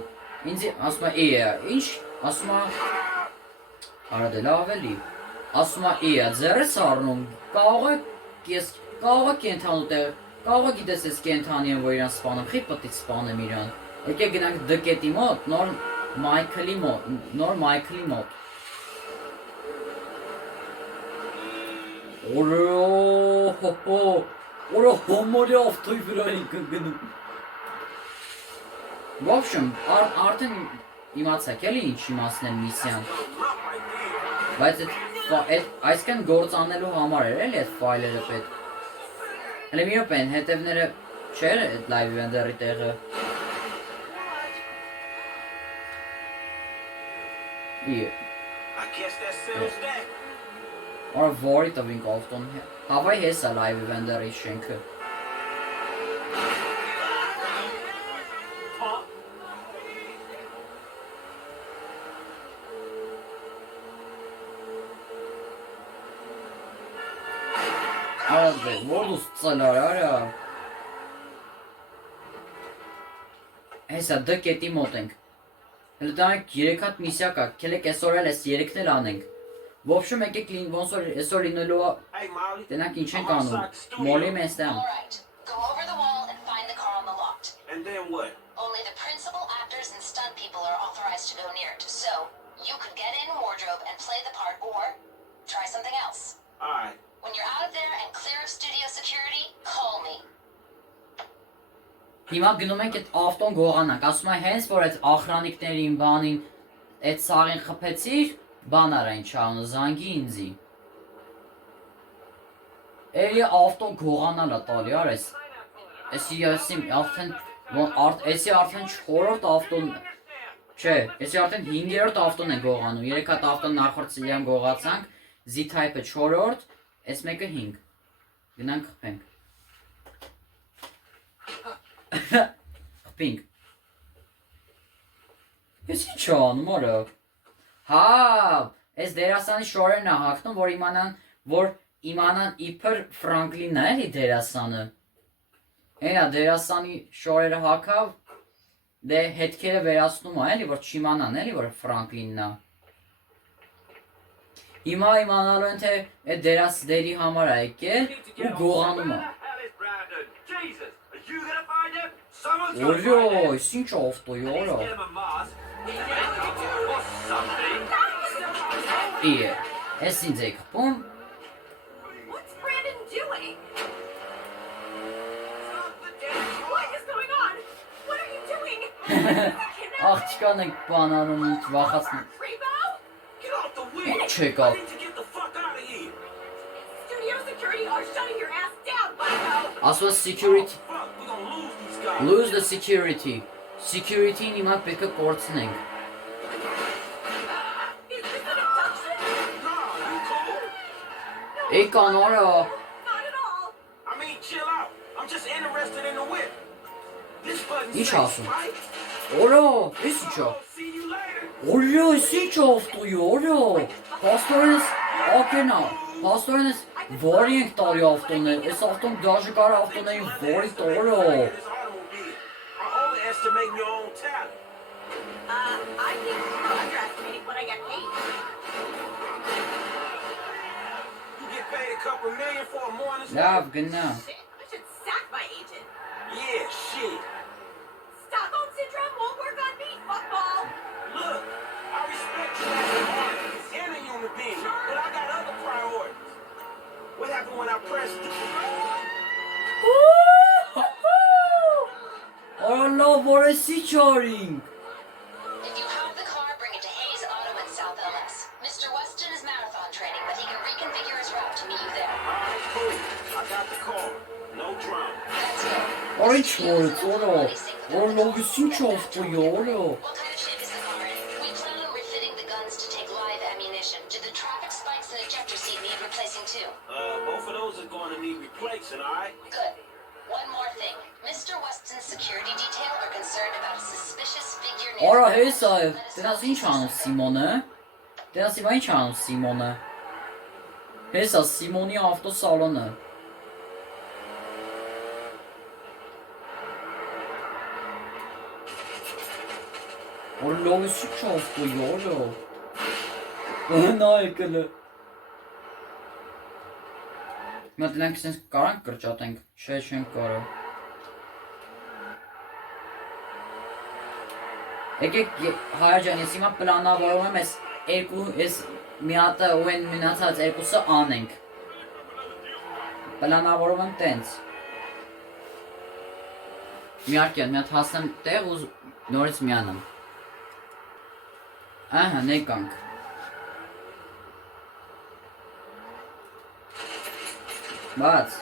ինձ ասում է, իա, ինչ, ասում է, արա դե լավ էլի, ասում է, իա, ձեռես առնում, կարող է կենթանու տեղ, կարող է գիտես ես կենթանի եմ, որ իրան սպանում, խի պտից սպանեմ իրան, եկե գնանք դկետի մոտ, նոր Մայքլի մոտ, Ora homori avtoyu virali gıgını. В общем, արդեն իմացաք էլի ինչ իմացն են միսիան։ Բայց այսքան գործ անելու համար էր էլի այդ ֆայլերը պետք։ Հələ մի րոպե, հետևները չէր այդ լայվ իվենտերի տեղը։ I guess that settles that. Ora որի տվինք ավտոն։ Հավայ հեսա լայվ իվենտերի շենքը։ Արա դե, որդուս ծլար, արա։ Հեսա դկետի մոտ ենք։ Հələ դանք 3 հատ միսիա կա, կելեք այսօր էլ այս 3-ն էլ անենք։ В общем, եկեք ոնց որ այսօր լինելու Hey, Molly. Տենակ ինչ ենք անում։ Մոլի մեզ տան։ All right. Go over the wall and find the car on the lot. And then what? Only the principal actors and stunt people are authorized to go near it. So, you could get in wardrobe and play the part or try something else. Alright. When you're out of there and clear of studio security, call me. Հիմա գնում ենք այդ ավտոն գողանանք, ասում եմ հենց որ այդ ախրանիկներին բանին այդ սաղին խփեցիր, բան արային չանու, զանգի ինձի։ Էլի ավտոն գողանալ է տալի, արես։ Էսի արդեն 4-րդ ավտոն, չէ, էսի արդեն 5-րդ ավտոն է գողանում, 3 հատ ավտոն նախորդ սիրիան գողացանք, Z-Type-ը 4-րդ, այս մեկը 5, գնանք խփենք։ Խփինք։ Ես ինչ անում արա։ Հա, այս դերասանի շորերն է հագնում, որ իմանան իբր Ֆրանկլինն է էլի դերասանը։ Էնա դերասանի շորերը հագավ, դե հետքերը վերացնում է էլի, որ չիմանան էլի, որ Ֆրանկլինն է։ Հիմա իմանալու են, թե այդ դերասդերի համար է եկել ու գողանում է։ Jesus, are you gonna find him? Someone's gonna find Օրյո, him. այս ինչ ավտոյ At least արա։ get him a mask. Or something. Իե, ես ինձ եք խփում։ What's Brandon doing? What is going on? What are you doing? Աղջկան եք բանանում վախացնում։ Rebo? Get off the wheel. Check I out. need to get the fuck out of here. Studio security are shutting your ass down, Blacko! Ասում security, Fuck, we're gonna lose these guys. lose the security. Security-ին հիմա պետք է կորցնենք։ Is this an abduction? Nah, you cool? Եկան արա։ Not at all! I mean, chill out. I'm just interested in the whip. This button Ինչ says ասում։ fight. Օրա, ես ինչա։ See you later. Օրյա, ես ինչ ավտոյ, օրյա։ Պաստորենս ակենա, պաստորենս վարի ենք տալի ավտոներ, այս ավտոն դաժը կար ավտոներին վարի տորո։ This automobile. I overestimate your own talent. I think you're underestimating what I get paid. You get paid a couple million for a morning's Լավ, work? գնա։ Shit, I should sack my agent. Yeah, shit. Stockholm Syndrome won't work on me, fuckball! Look, I respect you as an artist and a human being, but I got other priorities. What happened when I pressed the... Արա լավ, որ ես ինչ արինք։ If you have the car, bring it to Hayes Auto in South LS. Mr. Weston is marathon training, but he can reconfigure his route to meet you there. Alright, cool. I got the car. No drama. That's it. Արա ինչ որից, արա։ Արա լավ, ես ինչ ավտոյ, արա։ What kind of shape is the car in? We plan on refitting the guns to take live ammunition. Do the traffic spikes and ejector seat need replacing too? Both of those are going to need replacing, alright? Good. One more thing. Mr. Weston concerned about a suspicious figure near Արա the հեսա, garage. Let us know դրանց if he ինչ անում shows up. Սիմոնը։ Դրանց ինչ անում Սիմոնը։ Հեսա Սիմոնի ավտոսալոնը։ Որ լովսի չոստու յոլո։ Նա եկել է։ Մենք դրանք sense կարանք կրճատենք, չէ չենք կարող։ Եկեք Հայր ջան, ես հիմա պլանավորում եմ այս մի հատը ու այն մնացած երկուսը անենք։ Պլանավորում եմ տենց։ Միարկյան, մի հատ հասնեմ տեղ ու նորից միանամ։ Ահա, նեկանք։ Բաց։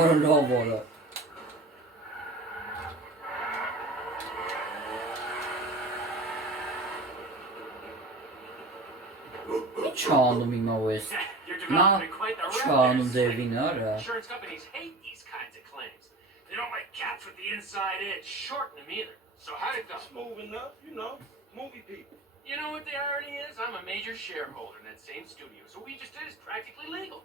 Օր լով օրը։ Ինչ անում հիմա ու ես։ You're Նա developing quite the չանում record. Դևին արա։ Insurance companies hate these kinds of claims. They don't like cats with the inside edge, shorten them either. So how'd it go? Smooth enough, you know, movie people. You know what the irony is? I'm a major shareholder in that same studio, so what we just did is practically legal.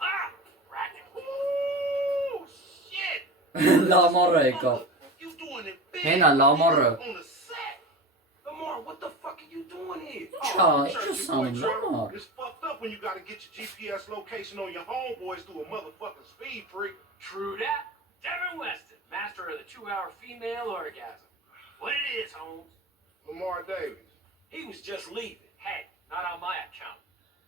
Ah! Practically. Ooh, shit! Լամարը եկավ։ You doing it big. Հենա լամարը։ On the set. Lamar, what the fuck are you doing here? Չա, ինչ Church, ես your boy անում Trevor. լամար։ It's fucked up when you gotta get your GPS location on your homeboys through a motherfucking speed freak. True that. Devin Weston, master of the 2-hour female orgasm. What it is, Holmes? Lamar Davis. He was just leaving. Hey, not on my account.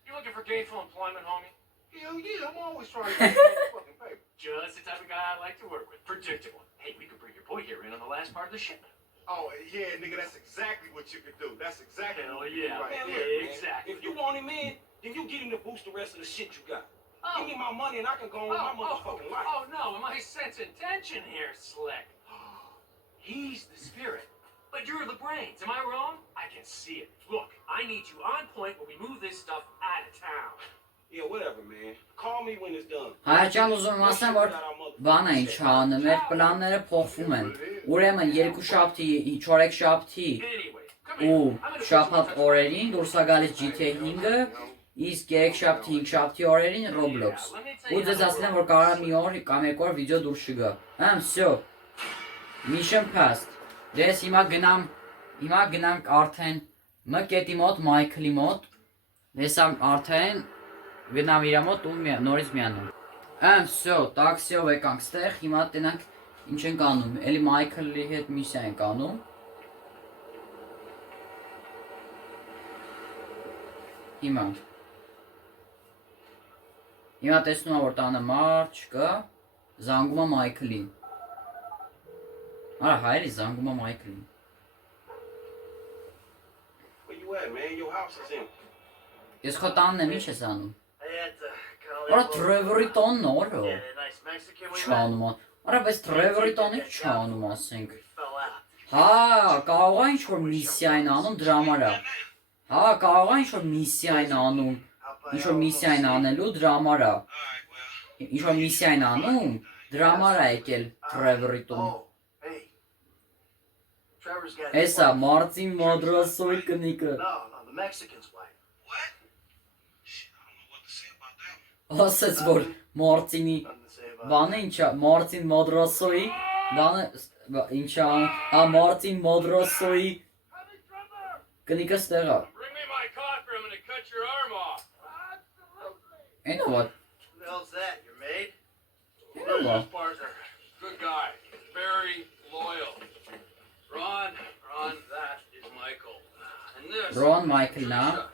You looking for gainful employment, homie? Hell yeah, I'm always trying to get motherfucking paper. Just the type of guy I like to work with. Predictable. Hey, we could bring your boy here in on the last part of the shipment. Oh, yeah, nigga, that's exactly what you could do. That's exactly Hell what you yeah. do right Man, there, look, man. exactly. If you want him in, then you get him to boost the rest of the shit you got. Oh. Give me my money and I can go on with my motherfucking life. Oh, no, am I sensing tension here, Slick? He's the spirit, but you're the brains. Am I wrong? I can see it. Look, I need you on point when we move this stuff out of town. Yeah, whatever, man. Call me when it's done. Հայրջան ուզում եմ ասեմ, որ բան է ինչ անում, մեր պլանները փոխվում են։ Ուրեմն երկու շաբթի, 4 շաբթի Anyway, come ու here. I'm gonna շաբաթ օրերին դուրս է գալիս GTA 5-ը, իսկ 3 շաբթի, 5 շաբթի օրերին Roblox։ Ու ձեզ ասել եմ, որ կարա մի օր կամ երկու օր վիդեո դուրս չգա։ Всё։ Mission passed։ Դες հիմա գնանք արդեն մկետի մոտ, Մայքլի մոտ։ Դեսա արդեն գնամ իրա մոտ ու նորից միանում։ Всё, տաքսիով եկանք ստեղ, հիմա տենանք ինչ ենք անում։ Էլի Մայքլի հետ միսիա ենք անում։ Հիմա տեսնում եմ, որ տանը մարդ չկա, զանգում եմ Մայքլին։ Արա հայրի զանգում եմ Մայքլին։ Where you at, man? Your house is empty. Ես քո տանն եմ, ինչ ես անում։ I had to call Արա it. Trevor-ի տոնն օրը։ Yeah, the nice Mexican we met. Չանում է։ Արա բայց Trevor-ի տոնը չանում ասենք։ We fell out. Հա, կարող է ինչ-որ միսիա են անում դրա համար է։ Հա, կարող է ինչ-որ միսիա են անում, ինչ-որ միսիա են անելու դրա համար է։ Ինչ-որ միսիա են անում, dրա համար է եկել Trevor-ի տուն։ Oh, hey. Trevor's got. Էսա Մարտին Մադրասոյի կնիկը։ No, the Mexican's wife. Ասեց որ Մարտինի Nothing to say about բանը ինչա, Մարտին Մադրասոյի բանը ինչա, հա Մարտին Մադրասոյի կնիկը ստեղա։ Bring me my coffee, I'm gonna cut your arm off. Այնա what? Who the hell's that? Your maid? Այնա what? Partner, good guy, very loyal. Ron, that is Michael. And this. Ron Michael now.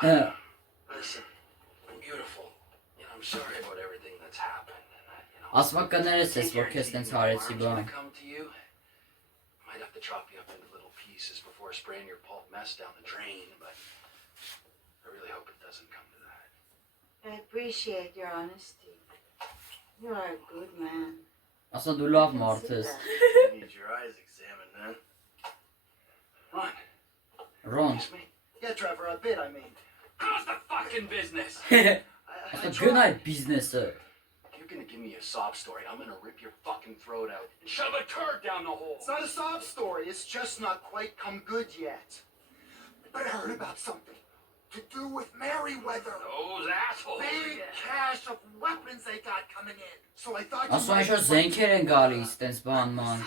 Patricia. Listen, I'm beautiful. You know, I'm sorry about everything that's happened. And Ասма կներես ես որ քեզ տենց հարեցի բան։ come to you. Might have to chop you up into little pieces before spraying your pulp mess down the drain, but I really hope it doesn't come to that. I appreciate your honesty. You are a good man. Ասա դու լավ մարդ ես։ You need your eyes examined, man. Ron, Ron։ Excuse me? Yeah, Trevor, a bit, I mean. how's the fucking business? Ասա գնա այդ բիզնեսը։ You gonna give me a sob story, I'm gonna rip your fucking throat out and shove a turd down the hole. It's not a sob story. It's just not quite come good yet. But I heard about something to do with Merryweather. Those assholes. Big cache of weapons they got coming in. So I thought Ասում են շո զենքեր են գալիս, տենց բան ման։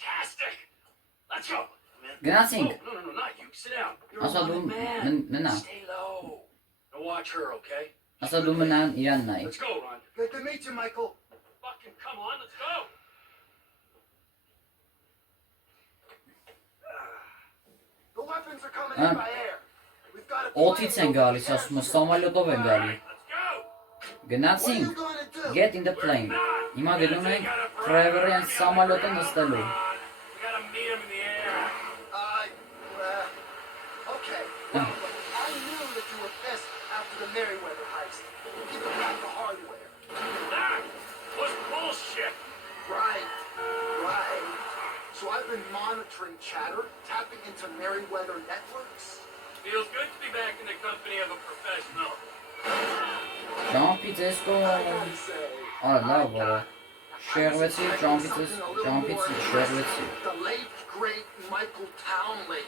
Fantastic. Let's go. Գնացինք։ Oh, no, not you. Sit down. You're a Ասա դու wanted man. մնա։ Stay low. Now watch her, okay? Ասա դու մնան իրան նայ։ Let's go, Ron. Good to meet you, Michael. Fucking come on, let's go. The weapons are coming in by air. We've got a Օդից են գալիս, ասում եմ, սամալյոտով են գալի։ Let's go. What are you Գնացինք։ gonna do? Get in the plane։ Հիմա գնում ենք Trevor-յան սամալյոտը նստելու։ We gotta meet him in the air. Okay. Well, look, I knew that you were pissed after the Merryweather heist. Give it back the hardware. That was bullshit. Right. So I've been monitoring chatter, tapping into Merryweather networks. Feels good to be back in the company of a professional. Ճամփից ես կողմ։ Արա լավ արա։ Շեղվեցի, ճամփից շեղվեցի։ The late great Michael Townley.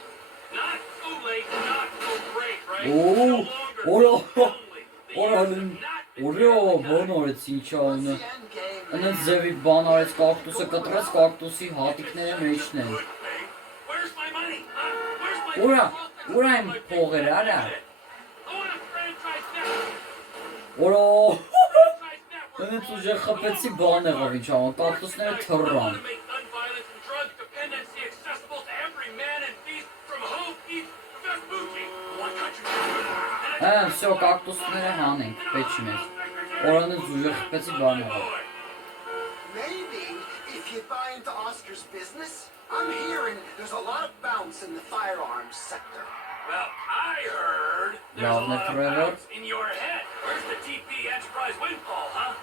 Not too late, not too great, right? Օ, No longer օրա, lonely. The օրա, years have not been օրյո, very բան kind. արեց ինչա What's ունը։ the end game? Անց ձևի բան արեց կակտուսը կտրեց, կակտուսի հատիկները մեջն են։ Good thing. Where's my money? Huh? Where's my Ura, $12,000 ura em my big փողերը, money? արա։ I want a franchise network. Օրո, Franchise network. անց ուժեղ խփեցի բան եղավ ինչա, կակտուսները I թռան։ want to make gun violence and drug dependency accessible to every man and beast from Hope East to Vespucci. One country. Всё, կակտուսները հանենք, պետք չի մեզ։ Օրանից ուժեղ խփեցի բան եղավ։ Maybe if you buy into Oscar's business, I'm hearing there's a lot of bounce in the firearms sector. Well, I heard there's a Love lot of Trevor. bounce in your head. Where's the TP Enterprise windfall, huh?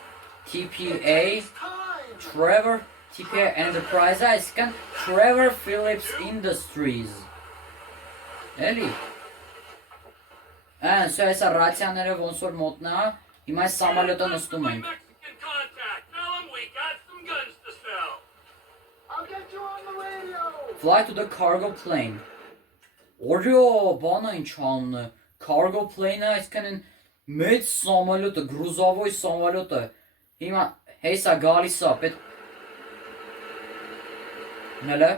TPA, Time. Trevor, TPA Enterprise, այսքան Trevor Phillips Industries։ Էլի։ Սա այսա ռացիաները ոնց որ մոտնա, հիմա այս սամալյոտը նստում My ենք։ Mexican contact. Tell him we got some guns to sell. I'll get you on the radio. Fly to the cargo plane։ Օրյո, բանը ինչ անունը, cargo plane-ը այսքան են մեծ սամալյոտը, գրուզովոյ սամալյոտը։ Հիմա հեսա գալիս է, պետք Նելը։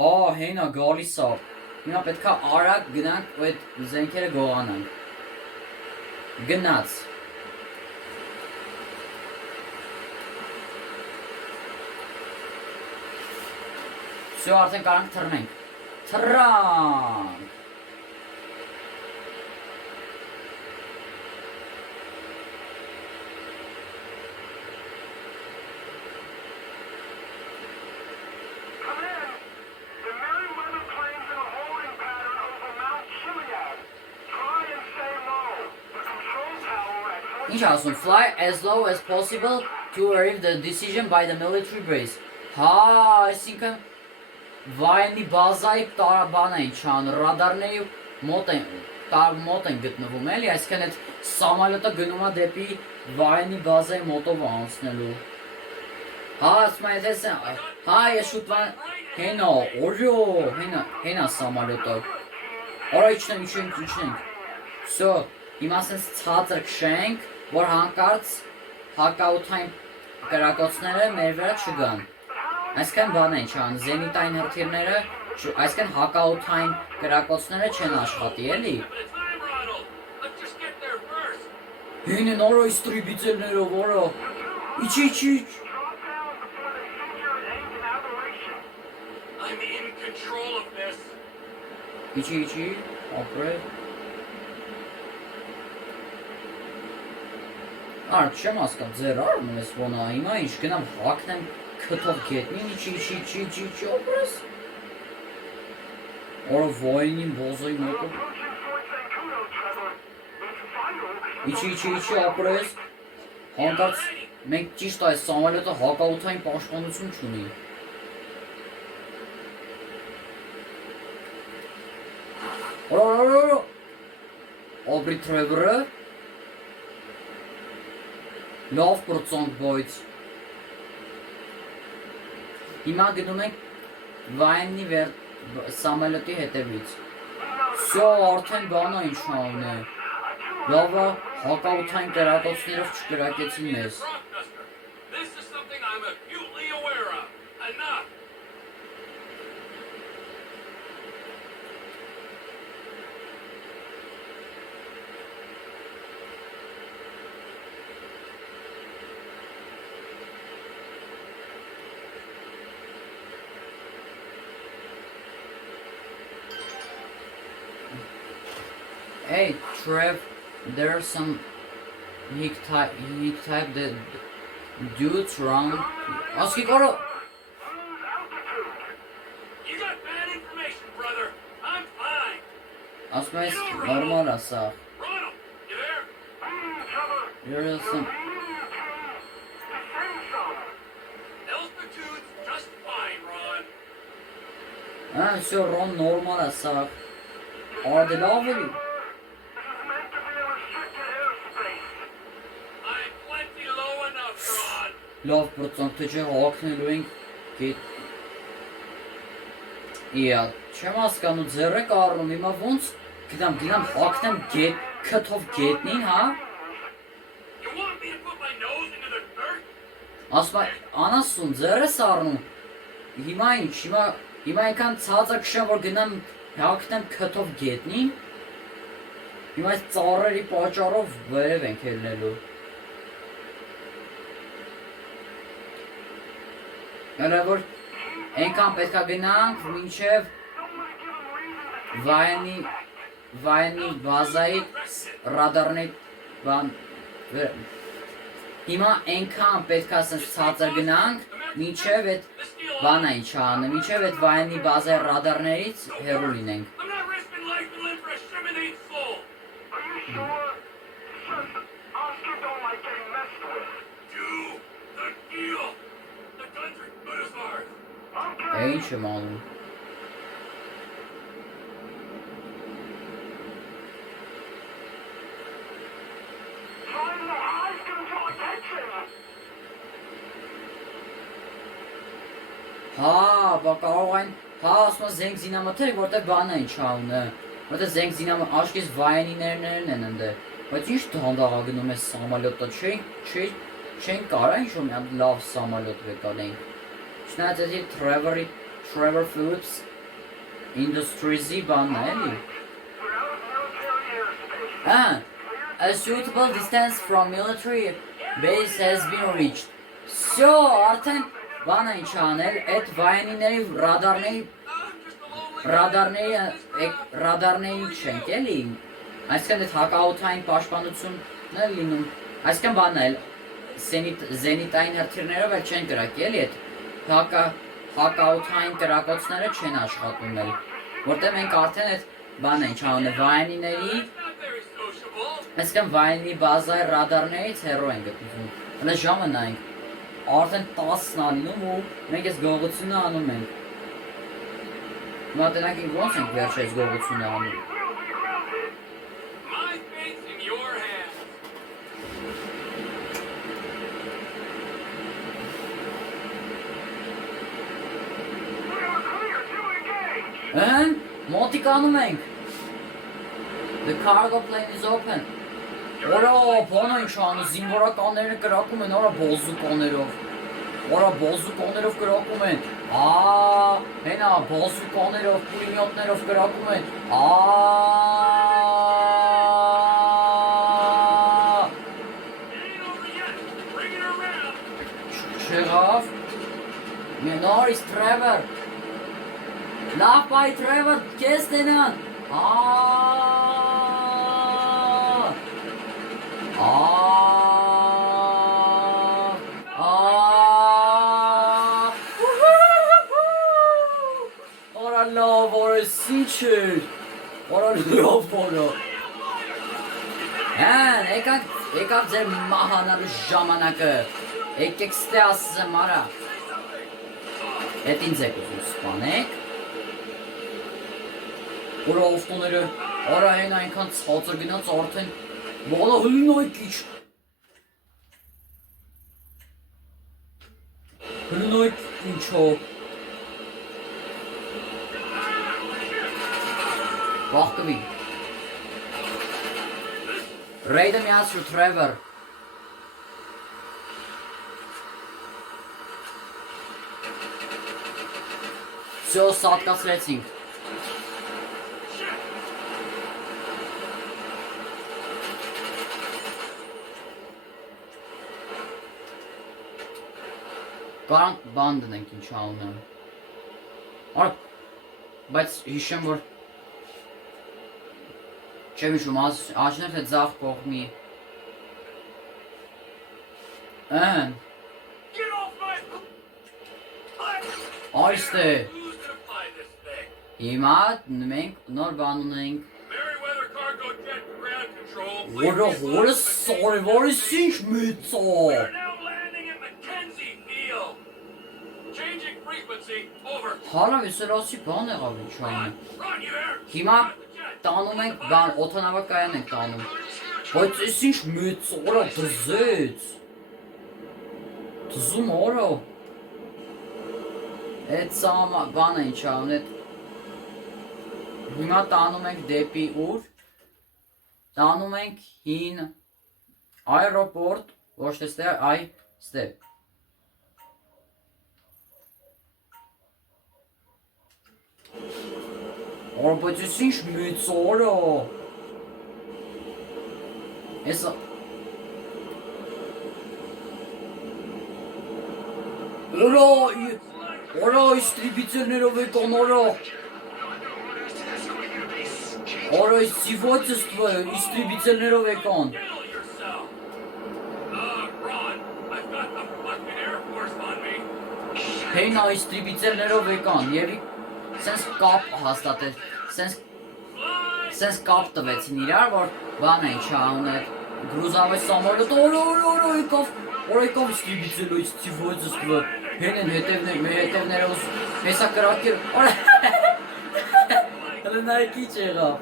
Հա, հենա գալիս է։ Հիմա պետքա արագ գնանք ու այդ զենքերը գողանանք։ Գնաց։ Всё, արդեն կարող ենք թռնենք։ Թռանք։ Come in. The Merryweather plane's in a holding pattern over Mount Chiliad. Try and stay low. The control tower at Ինչ ասում, fly as low as possible to arrive the decision by the military base։ Հա, այսինքն վայնի բազայի տարաբան են չան, ռադարների մոտ են գտնվում էլի, այսինքն այդ սամալյոտը գնում է դեպի վայնի բազայի մոտով անցնելու։ Հա, ասում եմ, եթե հա, ես շուտվան հենա, օրյո, հենա սամալյոտը։ Արա իջնենք։ Всё, հիմա ասենց ցածր քշենք, որ հանկարծ հակաօդային կրակոցները մեր վրա չգան։ Այսքան բան են չան, զենիտային հրթիռները, այսքան հակաօդային կրակոցները չեն աշխատի, էլի։ But it's time, Ronald. Let's just get there first. Հին են օրո իստրիբիցելներով, օրո։ Իչ։ I'm in control of this. Իչի, ապրե։ Արդ չեմ հասկան, ձեր արմն ես ոնա, հիմա ինչ գնամ հակնեմ քթով գետնին, իչի, ապրես։ Օրո վայնին բոզոյի մոտով։ Իչի, ապրես։ Հանկարծ մենք ճիշտ այս սամալյոտը հակաօդային պաշտպանություն չունի։ Օրո։ Aubrey Trevor-ը լավ պրծոնք բոյց։ Հիմա գնում ենք Վայնի սամալյոտի հետևից։ Սո արդեն բանա ինչ անե։ Լավա հակաութային կրակոցներով չկրակեցին մեզ։ This is something I'm acutely aware of. Enough. Hey, Trev, there's some he typed the dudes wrong. Aski Goro! You got bad information, brother. I'm fine. Asma is normal asa. Ronald, you there? There is some Altitude's just fine, Ron. so Ron normal asa. Or the lovely. I'm plenty low enough, Ron. Լավ պրծանք թե չէ հակնելու ենք գետ Իա, չեմ հասկանում ձեռ եք առնում, հիմա ոնց գնամ հակնեմ գետ, քթով գետնին, հա? You want me to put my nose into the dirt? Ասում անասուն ձեռ ես առնում, հիմա ինչ, հիմա այնքան ցածը քշեմ, որ գնամ հակնեմ քթով գետնին, հիմա այս ծառերի պատճառով վերև ենք ելնելու Հələ որ այնքան պետք է գնանք մինչև Վայանի բազայի ռադարների բան Հիմա այնքան պետք է ասենց ցածր գնանք մինչև այդ բանը ինչ անը մինչև այդ Վայանի բազայի ռադարներից հեռու լինենք I'm not risking life and limb for a shriminating soul. Are you sure? Just Oscar don't like getting messed with. Do the deal. The guns are good as ours. Okay. Ինչ եմ անում Trying the high's gonna draw attention. Հա, բա կարող այն հա ասում եմ զենք զինամթեր որտեղ բանը ինչ անունը որտեղ զենք զինամը աշկից վայնիներն են ընդե բայց ինչ դանդաղ գնում է սամալյոտը չեն կարա ինչ որ մի հատ լավ սամալյոտ վեկանենք չնայած էդի Trevor Phillips Industries-ի բանն է էլի Without military airspace. A suitable distance from military base has been reached So, արդեն բանը ինչ անել, այդ վայնիների ռադարների չենք էլի Այսքան այդ հակաօդային պաշտպանությունն է լինում Այսքան բանն էլ զենիտային հրթիռներով էլ չեն կրակի էլի այդ հակաօդային կրակոցները չեն աշխատում էլ Որտեղ մենք արդեն այդ բանը ինչ անել վայնիների Not very sociable. Այսքան վայնի բազայի ռադարներից հեռու են գտնվում Հələ ժամը նայենք Արդեն 10-ն ալինում ու մենք այս գողությունը անում ենք Հիմա տնակ ենք ոնց ենք վերջ այս գողությունը անում My fate's in your hands. We are clear to engage. Հեն, մոտիկ անում ենք The cargo plane is open Որա, բանա ինչ անում, զինվորականները կրակում են, արա բոզուկաներով կրակում են հենա, բոզուկաներով, պուլիմյոտներով կրակում են It ain't over yet. Bring it around. Չեղավ Նորից Trevor Լավ բայ Trevor, կես տենան Որա լավ, որը սիչ էր Որա լավ որը Հեն, եկավ ձեր մահանալու ժամանակը Եկեք ստե ասեմ արա Էտ ինձ եք ուզում սպանեք Որա ովտոները Արա հեն այնքան ցածր գնաց արդեն բալա հլնոյքիչ։ Հլնոյք ինչո։ Բախկվի։ Ռեյդը միացրու Թրևոր։ Всё, սատկացրեցինք։ Կարանք բան դնենք ինչ անունը։ Արա, բայց հիշեմ, որ չեմ հիշում, աջներ թե ձախ կողմի։ Ան։ Get off my... Այստե։ Who's gonna fly this thing? Հիմա մենք նոր բան ունենք։ Merryweather cargo jet ground control. Որը հորը սորևորի ինչ մեծա։ We're now landing at Mackenzie Field. Changing frequency. Over. Հարավ էսրասի բան եղավ ինչ Run, անը։ run, you there? Հիմա Stop the jet. տանում ենք բան, օդանավակայան ենք տանում։ Բայց ես ինչ մեծ օրա դզեց։ Դզում օրա։ Այդ սամ բանը ինչ ան, այդ հիմա տանում ենք դեպի ուր։ Տանում ենք հին այրոպորտ, ոչ թե ստեղ, այ ստեղ։ Օր բայց ես ինչ մեծ օրա։ Էսա Օրա истребительներով եկան օրա։ Օրա սիվոյցստվը истребительներով եկան։ Kill yourself. Run. I've got the fucking Air Force on me. Հենա истребительներով եկան եւ սենց կապ հաստատել, սենց կապ տվեցին իրար, որ բան են չաունը, գրուզավայ սամոլոտ, օրա եկավ истребителոյց սիվոյցստվը, հեն են մեր հետևներով հեսա կրակեր, հլը նայքի չեղավ,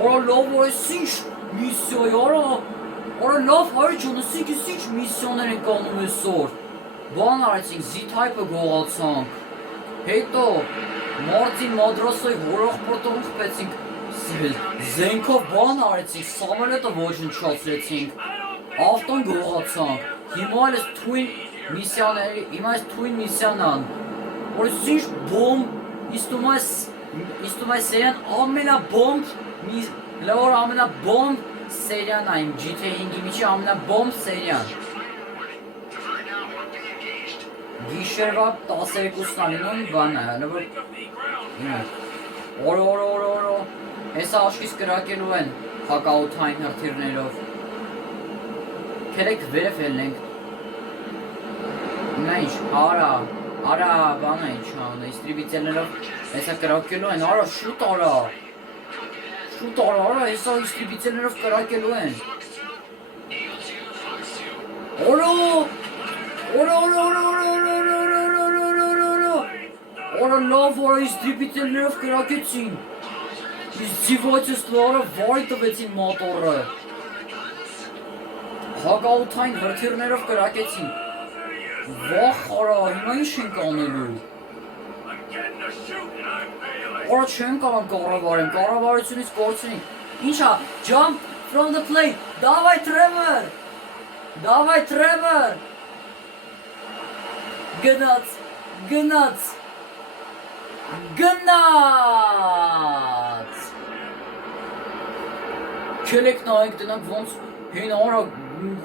օրա լավ որ ես ինչ միսիոյ, օրա լավ հարի չոն, ես ինչ միսիոներ ենք անում էսօր, բան արեցինք, Z-Type-ը գողացանք, հետո Մարտին Մադրոսոյ հորողպորտով խպեցինք, զենքով բան արեցինք, սամոլետը ոչնչացրեցինք, ավտոն գողացանք, հիմա էլ ես թույն միսիաների, հիմա ես թույն միսիանան, որ ես ինչ բոմբ, իստում այս սերյան ամենաբոմբ, լավոր ամենաբոմբ սերյան այն, GTA-ի միջի ամենաբոմբ սերյան։ Գիշերվա 12-ն լինում բան է, հլվոր Օրո, հեսա աշկիս կրակելու են հակաութային հրթիրներով Կերեք վերև հելնենք Նա ինչ, արա, բան է ինչ անը, իստրիբիցելներով հեսա կրակելու են, արա, շուտ արա, հեսա իստրիբիցելներով կրակելու են Օրո, Օրա լավ որ իստրիբիցելներով կրակեցին Զիվոյցստվարը վարի տվեցին մոտորը Հակաութային հրթիրներով կրակեցին Վախ արա, հիմա ինչ ենք անելու Արա չենք անում կառավարությունից կորցնենք Ինչա, jump from the plane, davai Trevor Գնաց Չելեք նայեք տնանք ոնց հին արա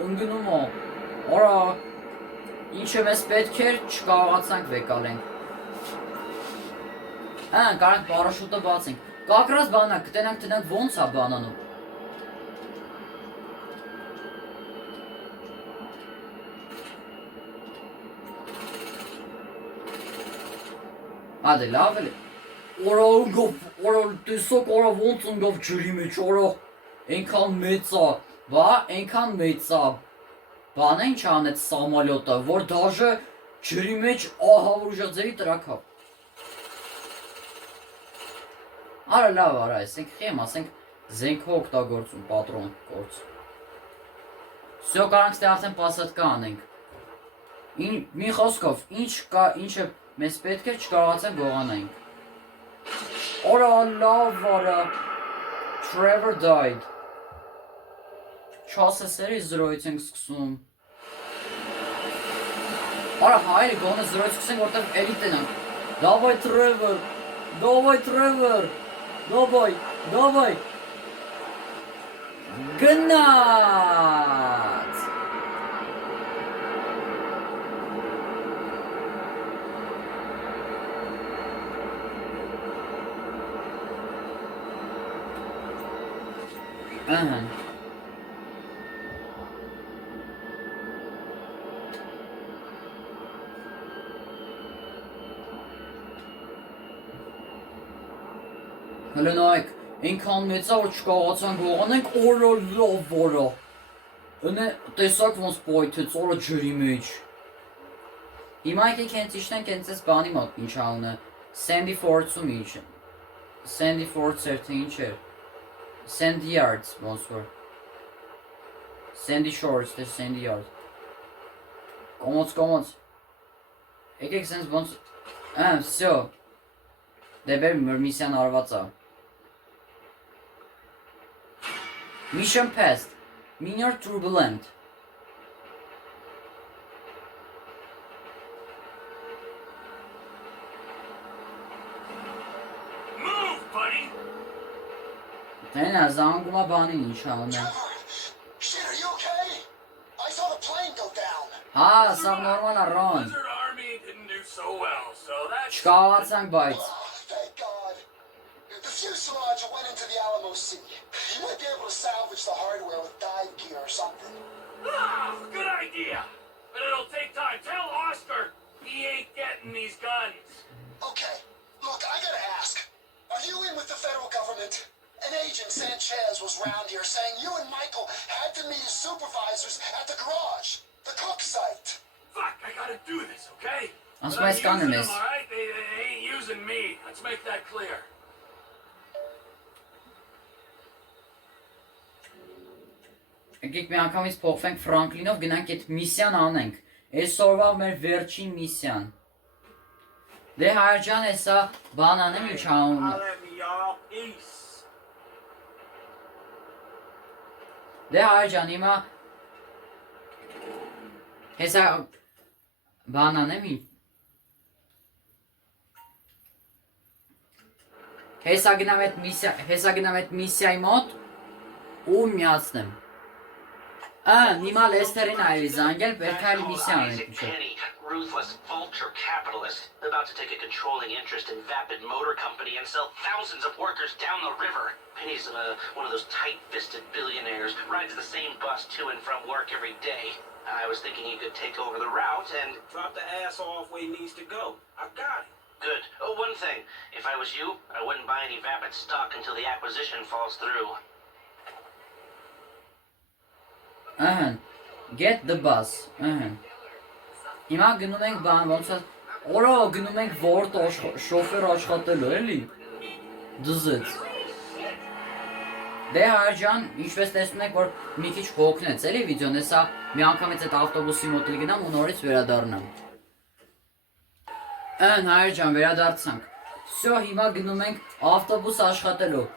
ընգնում ա Արա Ինչը մեզ պետք էր չկարողացանք վեկալենք Ան կարանք պարաշուտը բացենք Կակրած բանակ կտենանք տնանք ոնց ա բանանում Ադե լավ էլ Օրա տեսոք օրա ոնց ընգավ ջրի մեջ օրա Ենքան մեծա Բան է ինչ անեց սամալյոտը որ դաժը ջրի մեջ ահավ ուժաձևի տրակավ Արա լավ, արա, ասենք խիեմ, ասենք զենքով օգտագործում, պատրոն գործ։ Всё, կարանք ստե արդեն պասատկա անենք։ Մի խոսքով, ինչը մեզ պետք է չկարողացանք գողանայինք։ Արա լավ, արա։ Trevor died։ Չասեսերի զրոյից ենք սկսում։ Արա հայրը գոնը զրոյից սկսենք, որտեղ էլի տենանք։ Դավայ Trevor, դավայ Trevor, դավայ։ Գնաց։ Ահա։ Հլնայք, ինքան մեծա, որ չկաղացան գողանենք, օրա լավ որա։ Ընե տեսակ ոնց պայթեց, օրա ջրի մեջ։ Հիմա եկեք հենց իշտենք հենց ես բանի մոտ ինչ անունը, Sandy Forts-ում ինչ։ Sandy Forts-էր թե ինչ էր։ Sandy Yards ոնց որ։ Sandy Shores, թե Sandy Yard։ Կոմոց։ Եկեք սենց ոնց, всё։ Դե բեր մրմիսյան արված է։ Mission passed. Minor turbulent. Move, buddy! Տենա, զանգումա բանին ինչ անում է։ Shit, are you okay? I saw the plane go down. Հա, սա նորմալ է, Ռոն։ Lizard Army didn't do so well, so that's... Չկարողացանք բայց։ Oh, thank God. The fuselage went into the Alamo Sea. You might be able to salvage the hardware with dive gear or something. Ah, good idea! But it'll take time. Tell Oscar he ain't getting these guns. Okay, look, I gotta ask. Are you in with the federal government? An agent, Sanchez, was round here saying you and Michael had to meet his supervisors at the garage, the cook site. Fuck, I gotta do this, okay? That's But my I'm scanner, using miss. them, all right? They ain't using me. Let's make that clear. Եկեք մի անգամից փոխվենք Ֆրանկլինով, գնանք այդ միսիան անենք։ Այսօրվա մեր վերջին միսիան։ Դե Հայրջան, հեսա բան անեմ ինչ անում։ Holla at me, y'all. Peace. Դե Հայրջան, հիմա հեսա բան անեմ ինչ։ Հեսա գնամ այդ միսիայի մոտ ու միացնեմ։ Հիմա Լեսթերին այլի զանգել, պետք է այլ միսիա անենք ինչ։ Penny, ruthless vulture capitalist, about to take a controlling interest in Vapid Motor Company and sell thousands of workers down the river. Penny's one of those tight-fisted billionaires, rides the same bus to and from work every day. I was thinking you could take over the route and... Drop the ass off where he needs to go. I got it. Good. Oh, one thing. If I was you, I wouldn't buy any Vapid stock until the acquisition falls through. Get the bus. Հիմա գնում ենք բան, ոնց է, օրա գնում ենք որտ շոֆեր աշխատելու, էլի, դզեց։ Դե Հայրջան, ինչպես տեսնում եք, որ մի քիչ հոգնեց, էլի վիդեոն, հեսա մի անգամից այդ ավտոբուսի մոտ գնամ ու նորից վերադառնամ։ Հայրջան, վերադարձանք։ Всё, հիմա գնում ենք ավտոբուս աշխատելու։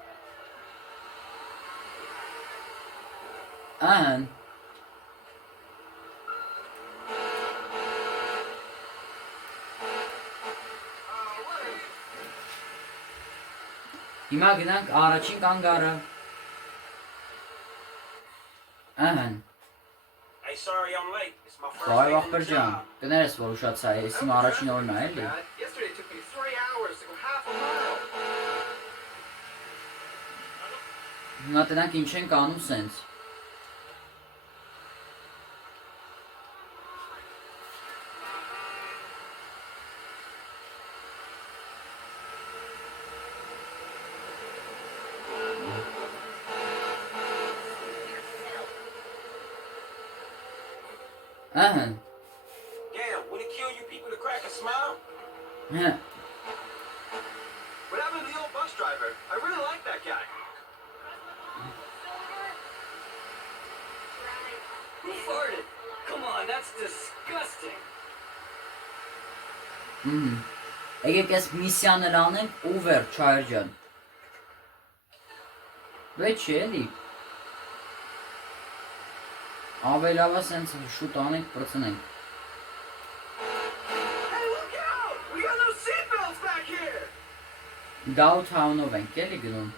Հիմա գնանք առաջին կանգառը։ Hey, sorry I'm late. It's my first Բարև day on the ախպեր ջան, job. կներես որ ուշացա, ես իմ առաջին օրն է, էլի։ Yesterday it took me 3 hours to go half a mile. Հիմա տնանք ինչ ենք անում սենց։ Damn, would it kill you people to crack a smile? What happened to the old bus driver? Trevor. I really like that guy. Who farted? Come on, that's disgusting. Եկեք այս միսիաներ անենք ու վերջ, Չայր ջան։ Վեճ չի էլի։ Ավելավա սենց շուտ անենք, պրծնենք։ Hey, look out! We got no seatbelts back here! Downtown-ով ենք էլի գնում։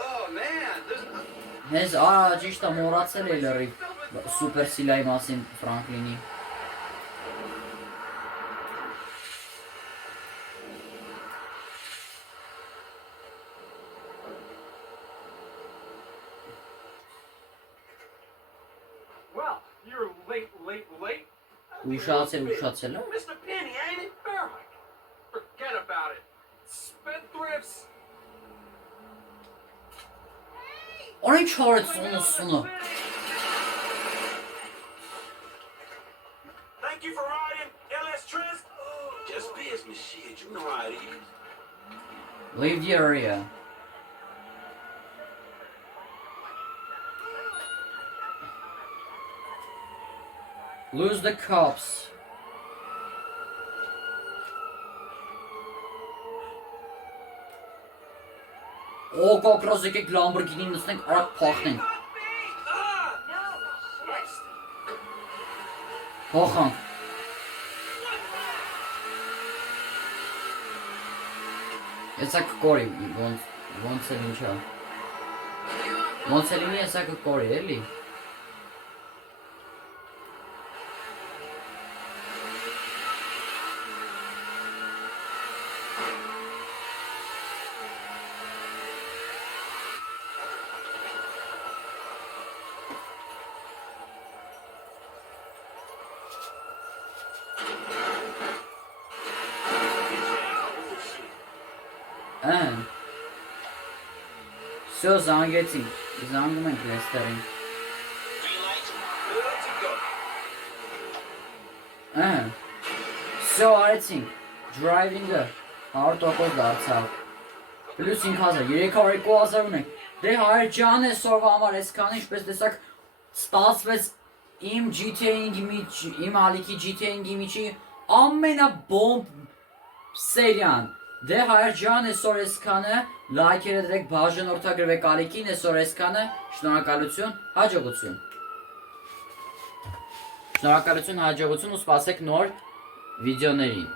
Oh man, there's Հենց ճիշտ է մոռացել է լրիվ սուպեր սիլայի մասին Ֆրանկլինի։ well, you're late. Ուշացել է։ Mr. Penny, ain't it? Forget about it. Spendthrifts. Orange Horror sonu. Thank you for riding, LS Trisk. Just business shit, you know how it is. Leave the area. Lose the cops. O կոկրոս եկեք Lamborghini նստենք, արագ փախնենք։ Փոխանք։ Եսա կկորի, ոնց էլ ինչա։ Ոնց էլ ինի եսա կկորի, էլի։ Всё, զանգեցինք, զանգում ենք Լեստերին։ Всё, արեցինք, driving-ը 100% դարձավ։ Պլյուս 5000, 302,000 ունենք։ Դե հայր ջան է սովա համար այսքան ինչպես տեսակ ստացվեց իմ GTA-ի միջ, իմ ալիքի GTA-ի միջի ամենաբոմբ սերիան։ Դե հայր ջան այսօր այսքանը, լայքերը դրեք, բաժանորդագրվեք ալիքին, այսօր այսքանը, շնորհակալություն, հաջողություն։ Շնորհակալություն, հաջողություն ու սպասեք նոր վիդեոներին։